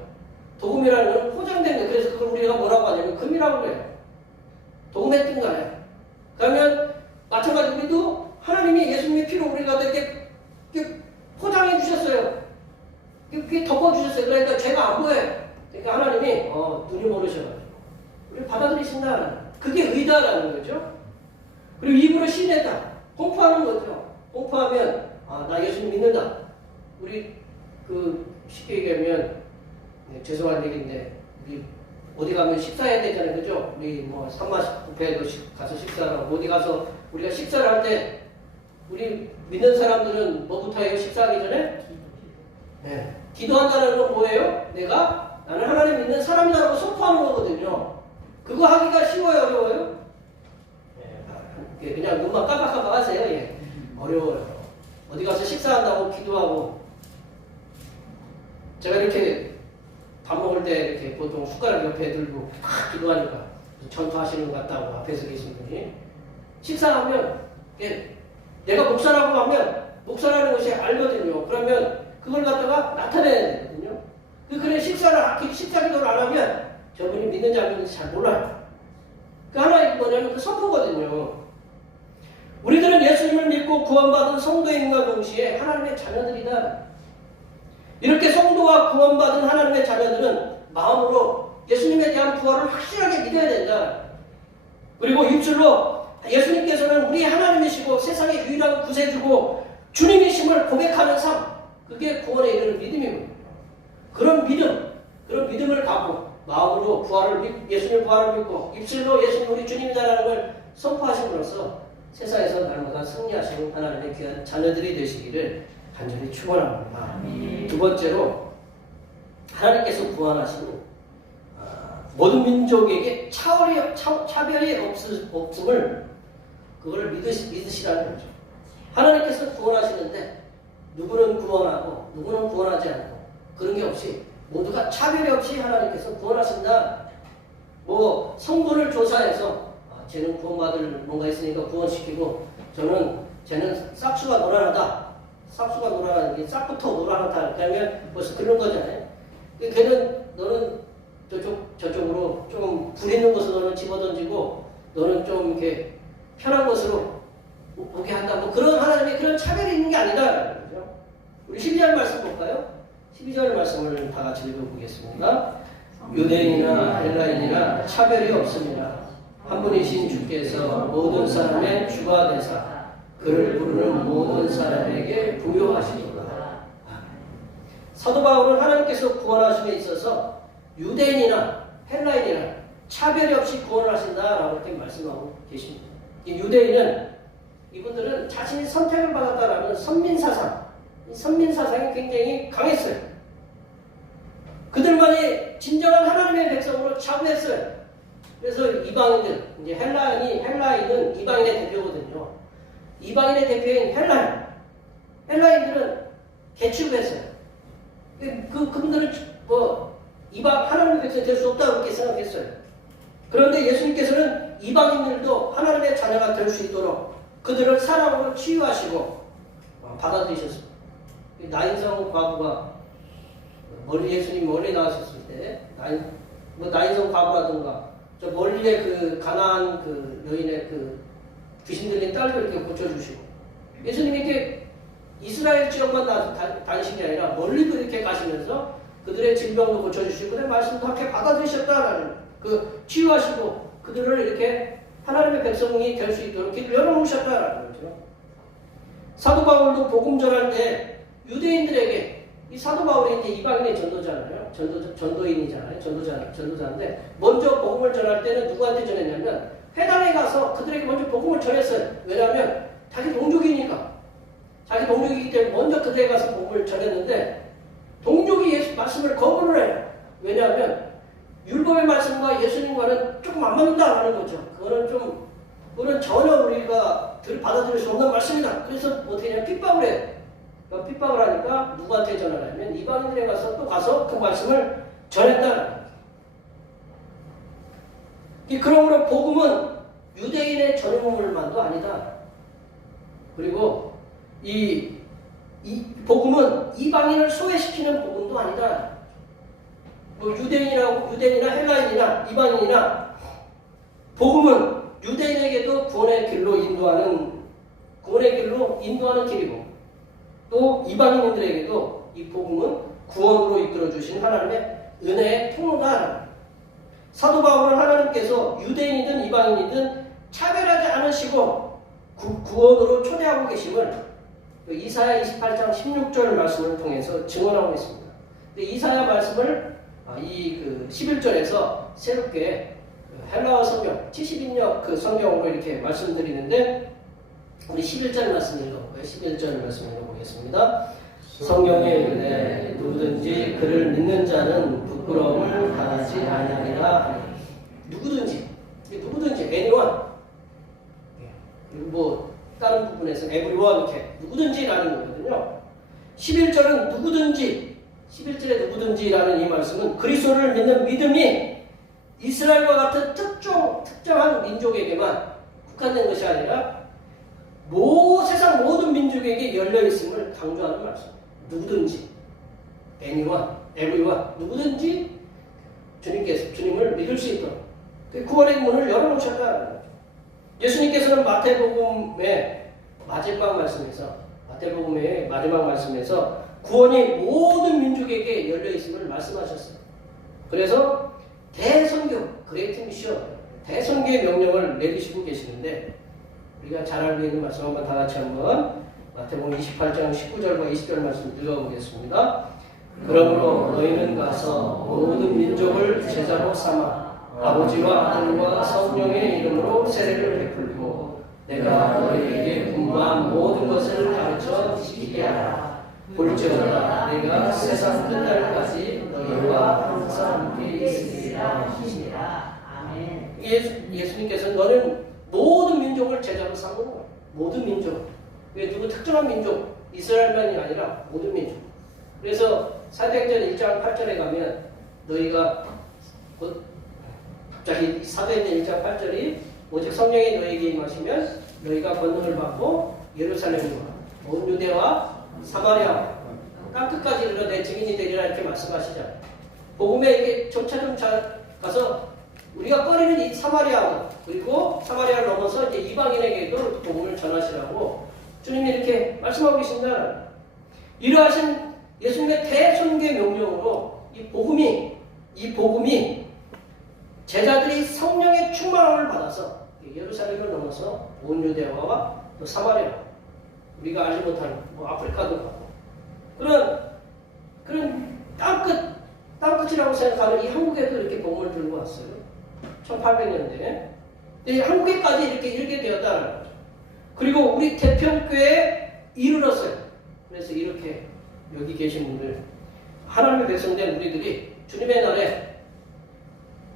도금이라는 건 포장된 거. 그래서 그걸 우리가 뭐라고 하냐면 금이라고 해요. 도금에 뜬 거예요. 그러면 마찬가지로 우리도 하나님이 예수님의 피로 우리가 이렇게 포장해 주셨어요. 이렇게 덮어주셨어요. 그러니까 죄가 안 보여요. 그러니까 하나님이 눈이 모르셔가지고 우리 받아들이신다. 그게 의다라는 거죠. 그리고 입으로 시인했다. 공포하는 거죠. 공포하면 나 예수님 믿는다. 우리 쉽게 얘기하면 죄송한 얘기인데 우리 어디 가면 식사해야 되잖아요, 그죠? 우리 산마 뷔페에도 가서 식사를 하고 어디 가서 우리가 식사를 할 때 우리 믿는 사람들은 뭐부터 해요? 식사하기 전에? 네. 기도한다는 건 뭐예요? 나는 하나님 믿는 사람이라고 선포하는 거거든요. 그거 하기가 쉬워요, 어려워요? 네. 그냥 눈만 깜빡깜빡 하세요. 예. 어려워요. 어디 가서 식사한다고 기도하고 제가 이렇게 밥 먹을 때 이렇게 보통 숟가락 옆에 들고 기도하니까 전투하시는 것 같다고 앞에서 계신 분이 식사하면 내가 목사라고 하면 목사라는 것이 알거든요. 그러면 그걸 갖다가 나타내야 되거든요. 그래 식사 기도를 안 하면 저분이 믿는지 안 믿는지 잘 몰라요. 그 하나의 뭐냐면 그 선포거든요. 우리들은 예수님을 믿고 구원받은 성도인과 동시에 하나님의 자녀들이다. 이렇게 성도와 구원받은 하나님의 자녀들은 마음으로 예수님에 대한 부활을 확실하게 믿어야 된다. 그리고 입술로 예수님께서는 우리 하나님이시고 세상의 유일한 구세주고 주님이심을 고백하는 삶, 그게 구원에 이르는 믿음입니다. 그런 믿음을 갖고 마음으로 예수님의 부활을 믿고 입술로 예수님 우리 주님이다라는 걸 선포하심으로써 세상에서 날마다 승리하시는 하나님의 귀한 자녀들이 되시기를 간절히 축원합니다. 두 번째로 하나님께서 구원하시는 모든 민족에게 차별이 없음을 그걸 믿으시라는 거죠. 하나님께서 구원하시는데 누구는 구원하고 누구는 구원하지 않고 없이 모두가 차별이 없이 하나님께서 구원하신다. 뭐 성분을 조사해서 쟤는 구원받을 뭔가 있으니까 구원시키고 쟤는 싹수가 노란하다. 싹수가 노란하다. 게 싹부터 노란하다. 그러면 벌써 그런 거잖아요. 너는 저쪽으로 좀 부리는 것을 너는 집어던지고 너는 좀 이렇게 편한 것으로 보게 한다. 뭐 그런 하나님의 그런 차별이 있는 게 아니다. 그렇죠? 우리 12절 말씀 볼까요? 12절 말씀을 다 같이 읽어보겠습니다. 유대인이나 헬라인이나 차별이 없습니다. 한 분이신 주께서 모든 사람의 주가 되사 그를 부르는 모든 사람에게 부요하시리라. 사도 바울은 하나님께서 구원하심에 있어서 유대인이나 헬라인이나 차별이 없이 구원을 하신다라고 이렇게 말씀하고 계십니다. 유대인은 이분들은 자신이 선택을 받았다라는 선민사상, 이 선민사상이 굉장히 강했어요. 그들만이 진정한 하나님의 백성으로 자부했어요. 그래서 이방인들, 이제 헬라인은 이방인의 대표거든요. 이방인의 대표인 헬라인들은 개취부했어요. 그분들은 하나님의 백성이 될 수 없다고 그렇게 생각했어요. 그런데 예수님께서는 이방인들도 하나님의 자녀가 될 수 있도록 그들을 사랑으로 치유하시고 받아들이셨습니다. 나인성 과부가 예수님 멀리 나왔었을 때 나인성 과부라든가 저 멀리에 그 가나안 그 여인의 그 귀신 들린 딸도 이렇게 고쳐주시고 예수님이 이렇게 이스라엘 지역만 다니신 게 아니라 멀리도 이렇게 가시면서 그들의 질병도 고쳐주시고 그들의 말씀도 함께 받아들이셨다라는 그 치유하시고 그들을 이렇게 하나님의 백성이 될 수 있도록 길을 열어놓으셨다라는 거죠. 사도 바울도 복음 전할 때 유대인들에게 이 사도 바울이 이제 이방인의 전도자잖아요. 전도인이잖아요. 전도자인데 먼저 복음을 전할 때는 누구한테 전했냐면 회당에 가서 그들에게 먼저 복음을 전했어요. 왜냐하면 자기 동족이니까. 자기 동족이기 때문에 먼저 그들에게 가서 복음을 전했는데 동족이 예수 말씀을 거부를 해요. 왜냐하면 율법의 말씀과 예수님과는 조금 안 맞는다라는 거죠. 그거는 전혀 우리가 받아들일 수 없는 말씀이다. 그래서 어떻게 하냐 핍박을 해요. 핍박을 하니까 누구한테 전화를 하면 이방인들에 가서 그 말씀을 전했다. 그러므로 복음은 유대인의 전유물만도 아니다. 그리고 이 복음은 이방인을 소외시키는 복음도 아니다. 유대인이나 헬라인이나 이방인이나 복음은 유대인에게도 구원의 길로 인도하는 길이고 또 이방인들에게도 이 복음은 구원으로 이끌어주신 하나님의 은혜의 통로다. 사도 바울은 하나님께서 유대인이든 이방인이든 차별하지 않으시고 구원으로 초대하고 계심을 이사야 28장 16절 말씀을 통해서 증언하고 있습니다. 이사야 말씀을 이 11절에서 새롭게 헬라어 성경 70인역 그 성경으로 이렇게 말씀드리는데 우리 11절 말씀 읽어보고요. 11절 말씀 읽어보겠습니다. 성경에 이르되 누구든지 그를 믿는 자는 부끄러움을 당하지 아니하리라. 누구든지 anyone 그리고 다른 부분에서 everyone 이렇게 누구든지라는 거거든요. 11절은 누구든지 11절에 누구든지라는 이 말씀은 그리스도를 믿는 믿음이 이스라엘과 같은 특정한 민족에게만 국한된 것이 아니라 세상 모든 민족에게 열려있음을 강조하는 말씀. 누구든지 anyone, everyone 누구든지 주님을 믿을 수 있도록 구원의 문을 열어놓으셨다는 거죠. 예수님께서는 마태복음의 마지막 말씀에서 구원이 모든 민족에게 열려있음을 말씀하셨어요. 그래서 대선교, 그레이트 미션, 대선교의 명령을 내리시고 계시는데 우리가 잘 알고 있는 말씀 한번 다 같이 한번 마태복음 28장 19절과 20절 말씀 읽어보겠습니다. 그러므로 너희는 가서 모든 민족을 제자로 삼아 아버지와 아들과 성령의 이름으로 세례를 베풀고 내가 너희에게 분부한 모든 것을 가르쳐 지키게 하라. 볼지어다 내가 세상 끝날까지 너희와 항상 함께 있으리라 하시니라. 아멘. 예수님께서는 너는 모든 민족을 제자로 삼는 거예요. 모든 민족. 누구 특정한 민족, 이스라엘만이 아니라 모든 민족. 그래서 사도행전 1장 8절에 가면 너희가 곧 갑자기 사도행전 1장 8절이 오직 성령이 너희에게 임하시면 너희가 권능을 받고 예루살렘과 온 유대와 사마리아 땅끝까지 이르러 내 증인이 되리라 이렇게 말씀하시잖아요. 복음에 이게 점차 가서 우리가 꺼리는 이 사마리아 그리고 사마리아를 넘어서 이제 이방인에게도 복음을 전하시라고 주님이 이렇게 말씀하고 계신다. 이러하신 예수님의 대선교의 명령으로 이 복음이 제자들이 성령의 충만함을 받아서 예루살렘을 넘어서 온 유대와와 또 사마리아 우리가 알지 못하는 뭐 아프리카도 가고 그런 땅끝이라고 생각하는 이 한국에도 이렇게 복음을 들고 왔어요. 1800년대에. 한국에까지 이렇게 이르게 되었다는 거죠. 그리고 우리 대평교에 이르렀어요. 그래서 이렇게 여기 계신 분들 하나님의 백성된 우리들이 주님의 날에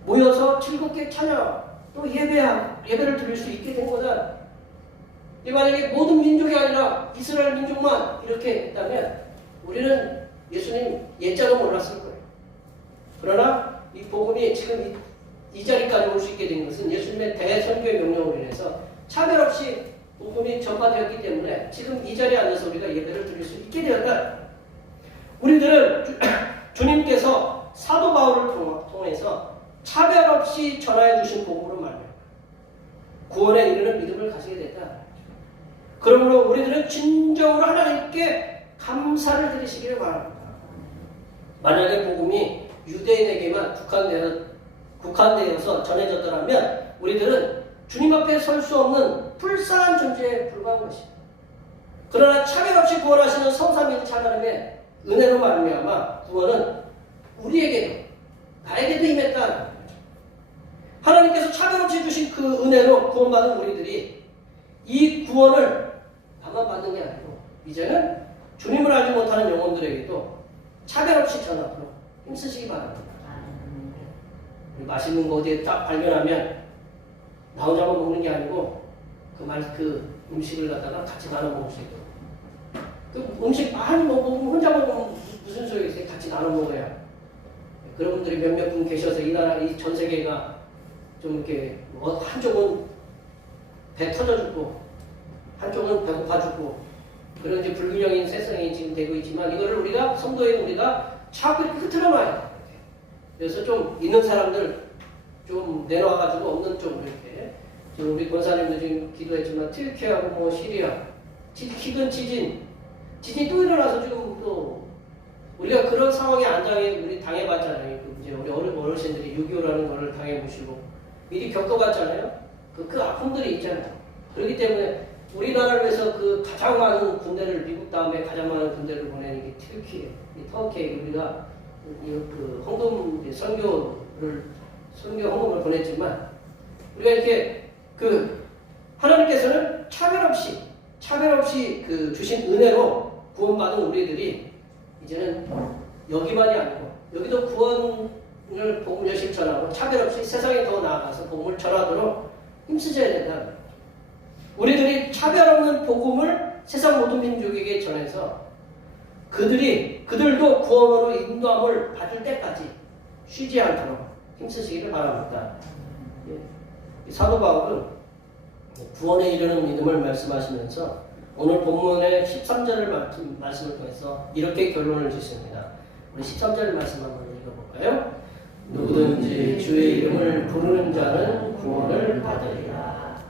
모여서 즐겁게 찬양 또 예배를 드릴 수 있게 된 거다. 만약에 모든 민족이 아니라 이스라엘 민족만 이렇게 했다면 우리는 예수님 옛자도 몰랐을 거예요. 그러나 이 복음이 지금 이 자리까지 올 수 있게 된 것은 예수님의 대선교의 명령으로 인해서 차별 없이 복음이 전파되었기 때문에 지금 이 자리에 앉아서 우리가 예배를 드릴 수 있게 되었다. 우리들은 주님께서 사도 바울을 통해서 차별 없이 전하여 주신 복음으로 말미암아 구원에 이르는 믿음을 가지게 됐다. 그러므로 우리들은 진정으로 하나님께 감사를 드리시기를 바랍니다. 만약에 복음이 유대인에게만 국한되어서 전해졌더라면 우리들은 주님 앞에 설 수 없는 불쌍한 존재에 불과한 것입니다. 그러나 차별 없이 구원하시는 성삼위일 하나님의 은혜로 말미암아 구원은 우리에게도 나에게도 임했다는 거죠. 하나님께서 차별 없이 주신 그 은혜로 구원받은 우리들이 이 구원을 나만 받는 게 아니고 이제는 주님을 알지 못하는 영혼들에게도 차별 없이 전하도록 힘쓰시기 바랍니다. 맛있는 거 어디에 딱 발견하면 나 혼자만 먹는 게 아니고 그 음식을 갖다가 같이 나눠 먹을 수 있도록. 그 음식 많이 먹으면 혼자 먹으면 무슨 소용이 있어요? 같이 나눠 먹어야. 그런 분들이 몇몇 분 계셔서 이 나라, 이 전 세계가 좀 이렇게 한쪽은 배 터져 죽고 한쪽은 배고파 죽고 그런 이제 불균형인 세상이 지금 되고 있지만 이거를 우리가 성도인 우리가 자꾸 이렇게 흐트러놔야 돼요. 그래서 좀 있는 사람들 좀 내려와가지고 없는 쪽으로 이렇게 지금 우리 권사님도 지금 기도했지만 튀르키예하고 뭐 시리아 기근 지진이 또 일어나서 지금 또 우리가 그런 상황에 우리 당해봤잖아요. 이제 우리 어르신들이 6.25라는 거를 당해보시고 미리 겪어봤잖아요. 그 아픔들이 있잖아요. 그렇기 때문에 우리나라를 위해서 그 가장 많은 군대를 미국 다음에 가장 많은 군대를 보낸 이게 튀르키예, 터키에 우리가 그 헌금 선교 헌금을 보냈지만 우리가 이렇게 하나님께서는 차별 없이 그 주신 은혜로 구원받은 우리들이 이제는 여기만이 아니고 여기도 구원을 복음 열심히 전하고 차별 없이 세상에 더 나아가서 복음을 전하도록 힘쓰셔야 된다. 우리들이 차별 없는 복음을 세상 모든 민족에게 전해서 그들도 구원으로 인도함을 받을 때까지 쉬지 않도록 힘쓰시기를 바랍니다. 사도 바울은 구원에 이르는 믿음을 말씀하시면서 오늘 본문의 13절을 말씀을 통해서 이렇게 결론을 짓습니다. 우리 13절 말씀 한번 읽어볼까요? 누구든지 주의 이름을 부르는 자는 구원을 받으리라.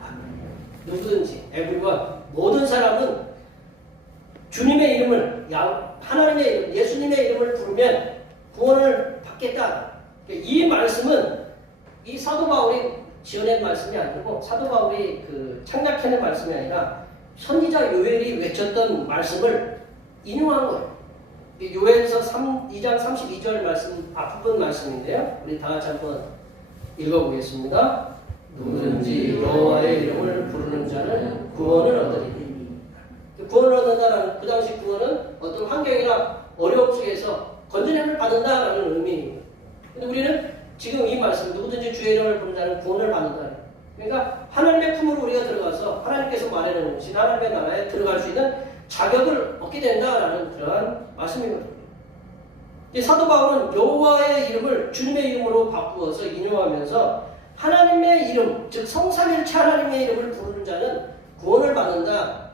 누구든지, everyone, 모든 사람은 주님의 이름을, 하나님의 이름, 예수님의 이름을 부르면 구원을 받겠다. 이 말씀은 이 사도 바울이 지어낸 말씀이 아니고 사도 바울이 창작해낸 말씀이 아니라 선지자 요엘이 외쳤던 말씀을 인용한 거예요. 요엘서 2장 32절 말씀 앞부분 말씀인데요. 우리 다 같이 한번 읽어보겠습니다. 누구든지 여호와의 이름을 부르는 자는 구원을 얻으리니. 구원을 얻는다라는 그 당시 구원은 어떤 환경이나 어려움 속에서 건져냄을 받는다라는 의미입니다. 근데 우리는 지금 이 말씀 누구든지 주의 이름을 부르는 자는 구원을 받는다. 그러니까 하나님의 품으로 우리가 들어가서 하나님께서 말해놓으신 하나님의 나라에 들어갈 수 있는 자격을 얻게 된다라는 그러한 말씀이거든요. 이 사도 바울은 여호와의 이름을 주님의 이름으로 바꾸어서 인용하면서 하나님의 이름, 즉 성삼일체 하나님의 이름을 부르는 자는 구원을 받는다.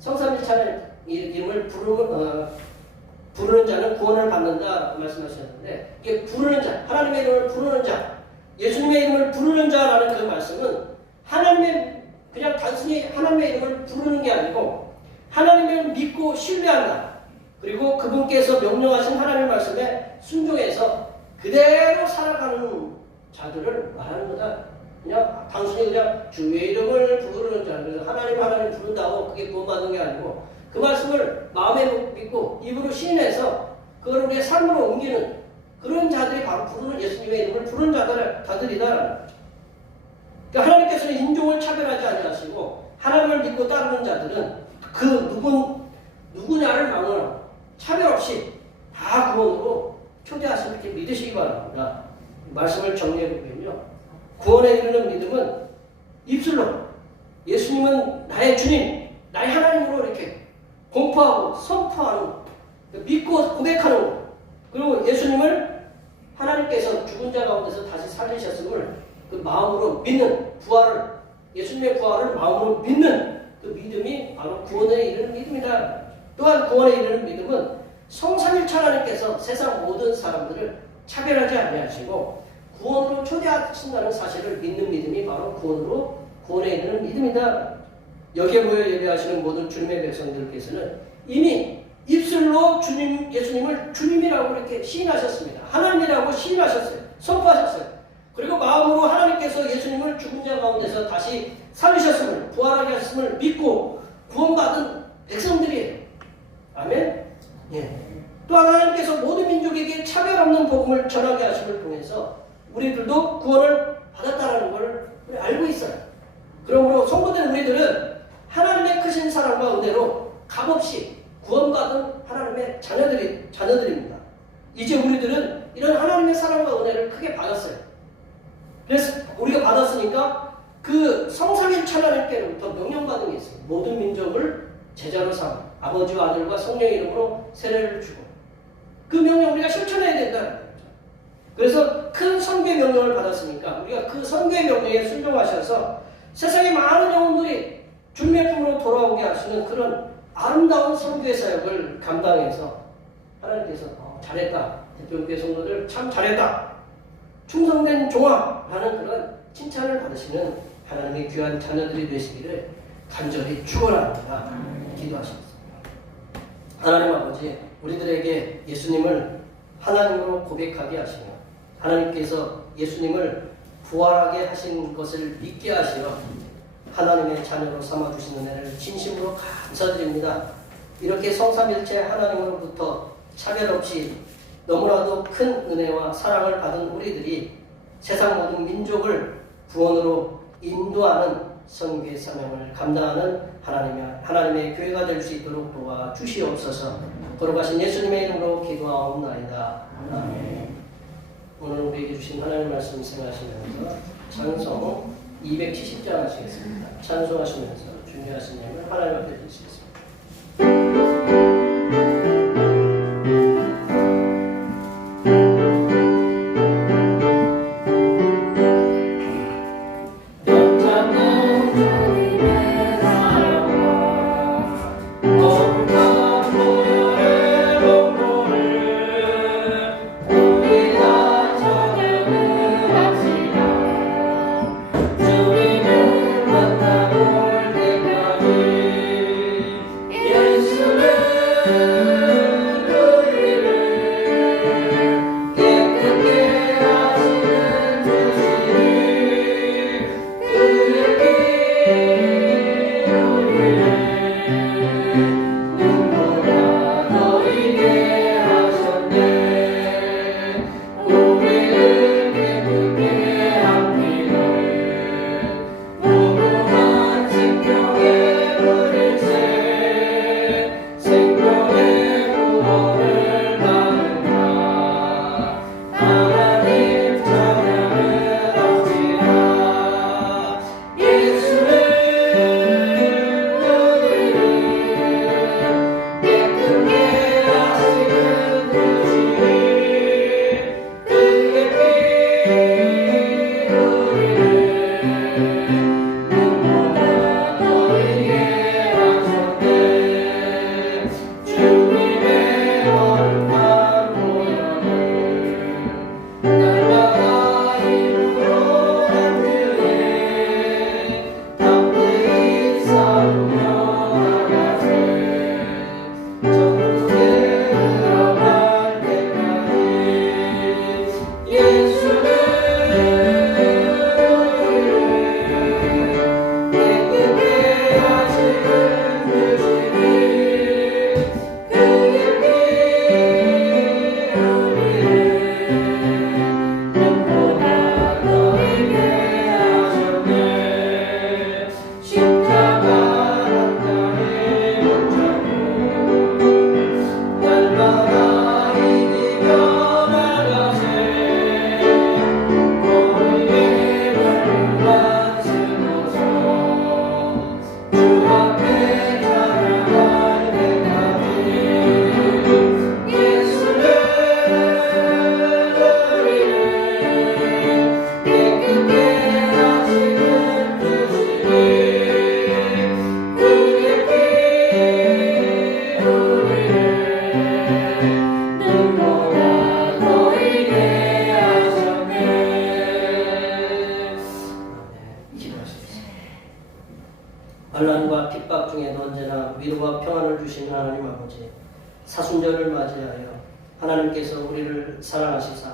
성삼일체 하나님의 이름을 부르는 자는 구원을 받는다 말씀하셨는데, 이게 부르는 자, 하나님의 이름을 부르는 자, 예수님의 이름을 부르는 자라는 그 말씀은 하나님의, 그냥 단순히 하나님의 이름을 부르는 게 아니고 하나님을 믿고 신뢰한다. 그리고 그분께서 명령하신 하나님의 말씀에 순종해서 그대로 살아가는 자들을 말하는 거다. 그냥 단순히 그냥 주의 이름을 부르는 자, 그래서 하나님 부른다고 그게 구원받는 게 아니고 그 말씀을 마음에 믿고 입으로 시인해서 그걸 우리의 삶으로 옮기는 그런 자들이 바로 부르는 예수님의 이름을 부르는 자들이다. 그러니까 하나님께서는 인종을 차별하지 아니하시고 하나님을 믿고 따르는 자들은 그 누구냐를 막론하고 차별 없이 다 구원으로 초대하시는 이렇게 믿으시기 바랍니다. 말씀을 정리해보면요, 구원에 이르는 믿음은 입술로 예수님은 나의 주님, 나의 하나님으로 이렇게 공포하고 선포하는, 믿고 고백하는 것, 그리고 예수님을 하나님께서 죽은 자 가운데서 다시 살리셨음을 그 마음으로 믿는 부활을, 예수님의 부활을 마음으로 믿는 그 믿음이 바로 구원에 이르는 믿음이다. 또한 구원에 이르는 믿음은 성삼일체 하나님께서 세상 모든 사람들을 차별하지 아니하시고 구원으로 초대하신다는 사실을 믿는 믿음이 바로 구원에 이르는 믿음이다. 여기에 모여 예배하시는 모든 주님의 백성들께서는 이미 입술로 예수님을 주님이라고 이렇게 시인하셨습니다. 하나님이라고 시인하셨어요. 선포하셨어요. 그리고 마음으로 하나님께서 예수님을 죽은 자 가운데서 다시 살리셨음을, 부활하게 하셨음을 믿고 구원받은 백성들이에요. 아멘? 예. 또한 하나님께서 모든 민족에게 차별 없는 복음을 전하게 하심을 통해서 우리들도 구원을 받았다는 걸 알고 있어요. 그러므로 성도된 우리들은 하나님의 크신 사랑과 은혜로 값없이 구원받은 하나님의 자녀들입니다. 이제 우리들은 이런 하나님의 사랑과 은혜를 크게 받았어요. 그래서 우리가 받았으니까 그 성삼일체 하나님께로부터 명령받은 게 있어요. 모든 민족을 제자로 삼아 아버지와 아들과 성령의 이름으로 세례를 주고, 그 명령 우리가 실천해야 된다는 거죠. 그래서 큰 선교의 명령을 받았으니까 우리가 그 선교의 명령에 순종하셔서 세상의 많은 영혼들이 주님의 품으로 돌아오게 하시는 그런 아름다운 선교의 사역을 감당해서 하나님께서 잘했다, 대표교회 성도들 참 잘했다, 충성된 종아라는 그런 칭찬을 받으시는 하나님의 귀한 자녀들이 되시기를 간절히 축원합니다. 기도하시겠습니다. 하나님 아버지, 우리들에게 예수님을 하나님으로 고백하게 하시며 하나님께서 예수님을 부활하게 하신 것을 믿게 하시어 하나님의 자녀로 삼아주신 은혜를 진심으로 감사드립니다. 이렇게 성삼일체 하나님으로부터 차별 없이 너무나도 큰 은혜와 사랑을 받은 우리들이 세상 모든 민족을 구원으로 인도하는 선교의 사명을 감당하는 하나님의 교회가 될 수 있도록 도와주시옵소서. 걸어가신 예수님의 이름으로 기도하옵나이다. 아멘. 오늘 우리에게 주신 하나님 말씀 생각하시면서 찬송 270장 하시겠습니다. 찬송하시면서 준비하신 예물 하나님 앞에 드리시겠습니다. 예수를 사순절을 맞이하여 하나님께서 우리를 사랑하시사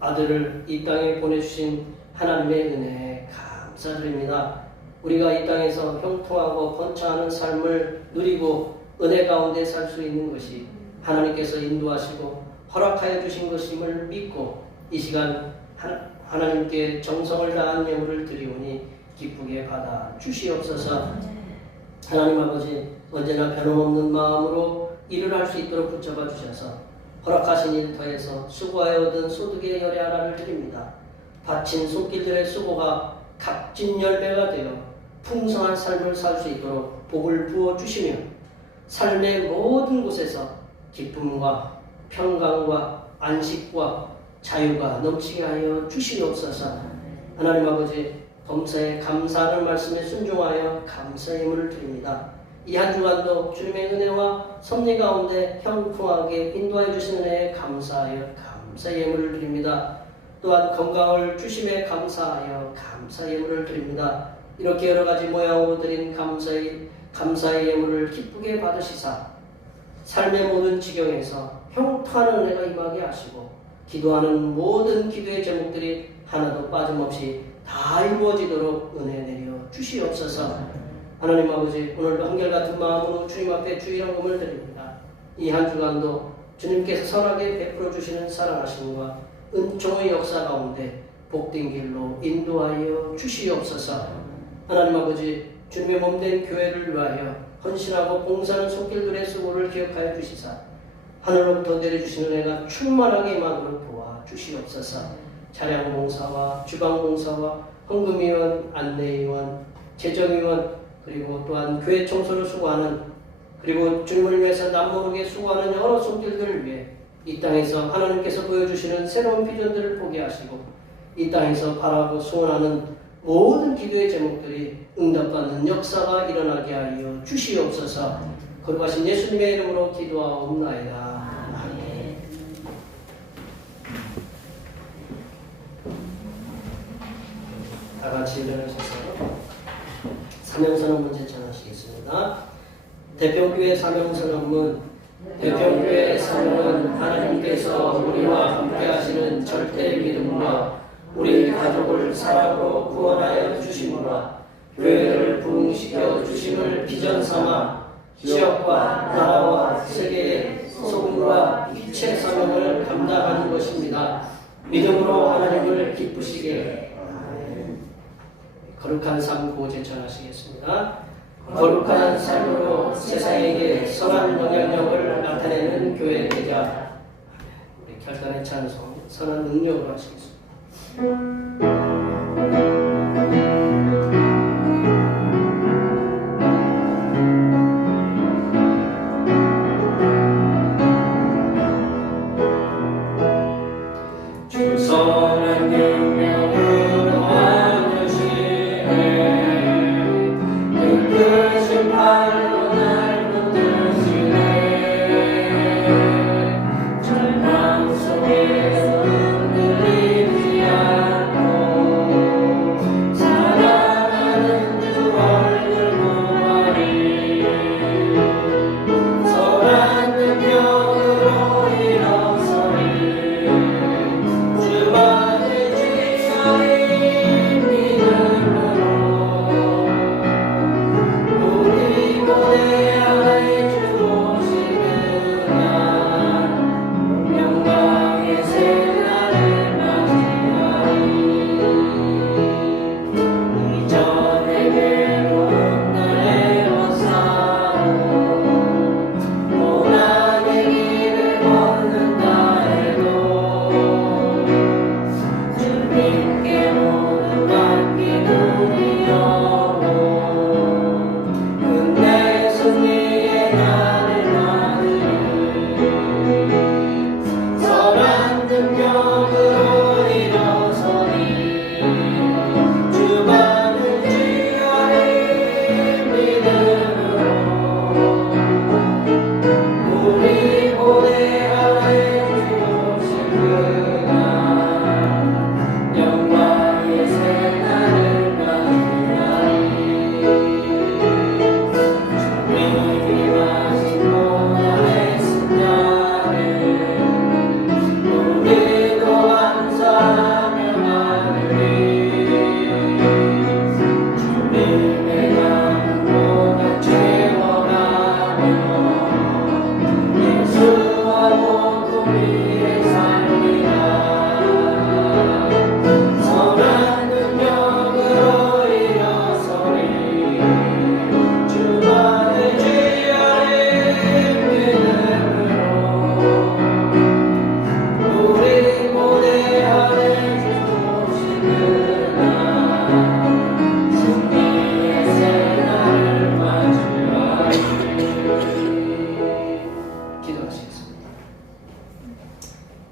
아들을 이 땅에 보내주신 하나님의 은혜에 감사드립니다. 우리가 이 땅에서 형통하고 번창하는 삶을 누리고 은혜 가운데 살 수 있는 것이 하나님께서 인도하시고 허락하여 주신 것임을 믿고 이 시간 하나님께 정성을 다한 예물을 드리오니 기쁘게 받아 주시옵소서. 하나님 아버지, 언제나 변함없는 마음으로 일을 할 수 있도록 붙잡아 주셔서 허락하신 일 더해서 수고하여 얻은 소득의 열의 하나를 드립니다. 바친 손길들의 수고가 값진 열매가 되어 풍성한 삶을 살 수 있도록 복을 부어 주시며 삶의 모든 곳에서 기쁨과 평강과 안식과 자유가 넘치게 하여 주시옵소서. 하나님 아버지, 범사에 감사하는 말씀에 순종하여 감사의 예물을 드립니다. 이 한 주간도 주님의 은혜와 섭리 가운데 형통하게 인도하여 주시는 은혜에 감사하여 감사의 예물을 드립니다. 또한 건강을 주심에 감사하여 감사의 예물을 드립니다. 이렇게 여러 가지 모양으로 드린 감사의 예물을 기쁘게 받으시사 삶의 모든 지경에서 형통한 은혜가 임하게 하시고 기도하는 모든 기도의 제목들이 하나도 빠짐없이 다 이루어지도록 은혜 내려 주시옵소서. 하나님 아버지, 오늘도 한결같은 마음으로 주님 앞에 주의 헌금을 드립니다. 이 한 주간도 주님께서 선하게 베풀어 주시는 사랑하심과 은총의 역사 가운데 복된 길로 인도하여 주시옵소서. 하나님 아버지, 주님의 몸된 교회를 위하여 헌신하고 봉사하는 손길들의 수고를 기억하여 주시사 하늘로부터 내려주시는 은혜가 충만하게 임하도록 도와 주시옵소서. 차량 봉사와 주방 봉사와 헌금위원, 안내위원, 재정위원, 그리고 또한 교회 청소를 수고하는, 그리고 주님을 위해서 남모르게 수고하는 여러 손길들을 위해 이 땅에서 하나님께서 보여주시는 새로운 비전들을 보게 하시고 이 땅에서 바라고 소원하는 모든 기도의 제목들이 응답받는 역사가 일어나게 하여 주시옵소서. 거룩하신 예수님의 이름으로 기도하옵나이다. 다 같이 일어나셔서 사명선언문 제청하시겠습니다. 대평교회 사명선언문. 대평교회의 사명은 하나님께서 우리와 함께 하시는 절대 믿음과 우리 가족을 사랑으로 구원하여 주심과 교회를 부흥시켜 주심을 비전 삼아 지역과 나라와 세계의 소금과 빛의 사명을 감당하는 것입니다. 믿음으로 하나님을 기쁘시게. 거룩한 삶 고제청하시겠습니다. 거룩한 삶으로 세상에게 선한 영향력을 나타내는 교회 대자. 우리 결단의 찬송 선한 능력으로 하시겠습니다. 주선한 능력으로 안으시네 큰 팔로 날 붙드시네 절망 속에서 흔들리지 않고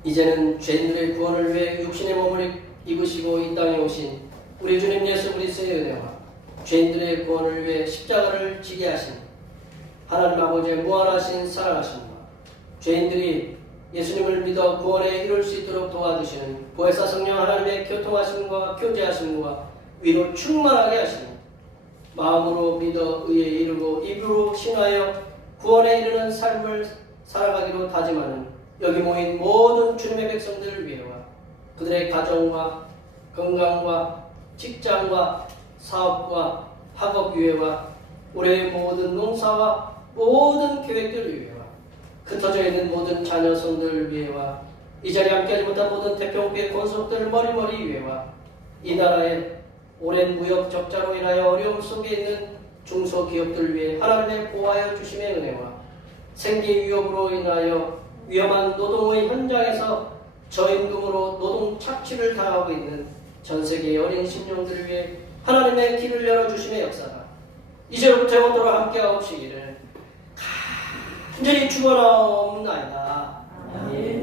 이제는 죄인들의 구원을 위해 육신의 몸을 입으시고 이 땅에 오신 우리 주님 예수 그리스도의 은혜와 죄인들의 구원을 위해 십자가를 지게 하신 하나님 아버지의 무한하신 사랑하심과 죄인들이 예수님을 믿어 구원에 이룰 수 있도록 도와주시는 보혜사 성령 하나님의 교통하심과 교제하심과 위로 충만하게 하시는 마음으로 믿어 의에 이르고 입으로 신하여 구원에 이르는 삶을 살아가기로 다짐하는 여기 모인 모든 주님의 백성들을 위해와 그들의 가정과 건강과 직장과 사업과 학업 위해와 올해의 모든 농사와 모든 계획들을 위해와 흩어져 있는 모든 자녀 손들을 위해와 이 자리에 함께하지 못한 모든 태평교회 권속들 머리머리 위해와 이 나라의 오랜 무역 적자로 인하여 어려움 속에 있는 중소기업들 위해 하나님의 보호하여 주심의 은혜와 생기 위협으로 인하여 위험한 노동의 현장에서 저임금으로 노동 착취를 당하고 있는 전 세계의 어린 심령들을 위해 하나님의 길을 열어주심의 역사가 이제부터 영원토록 함께하옵시기를 간절히 축원하옵나이다. 아멘.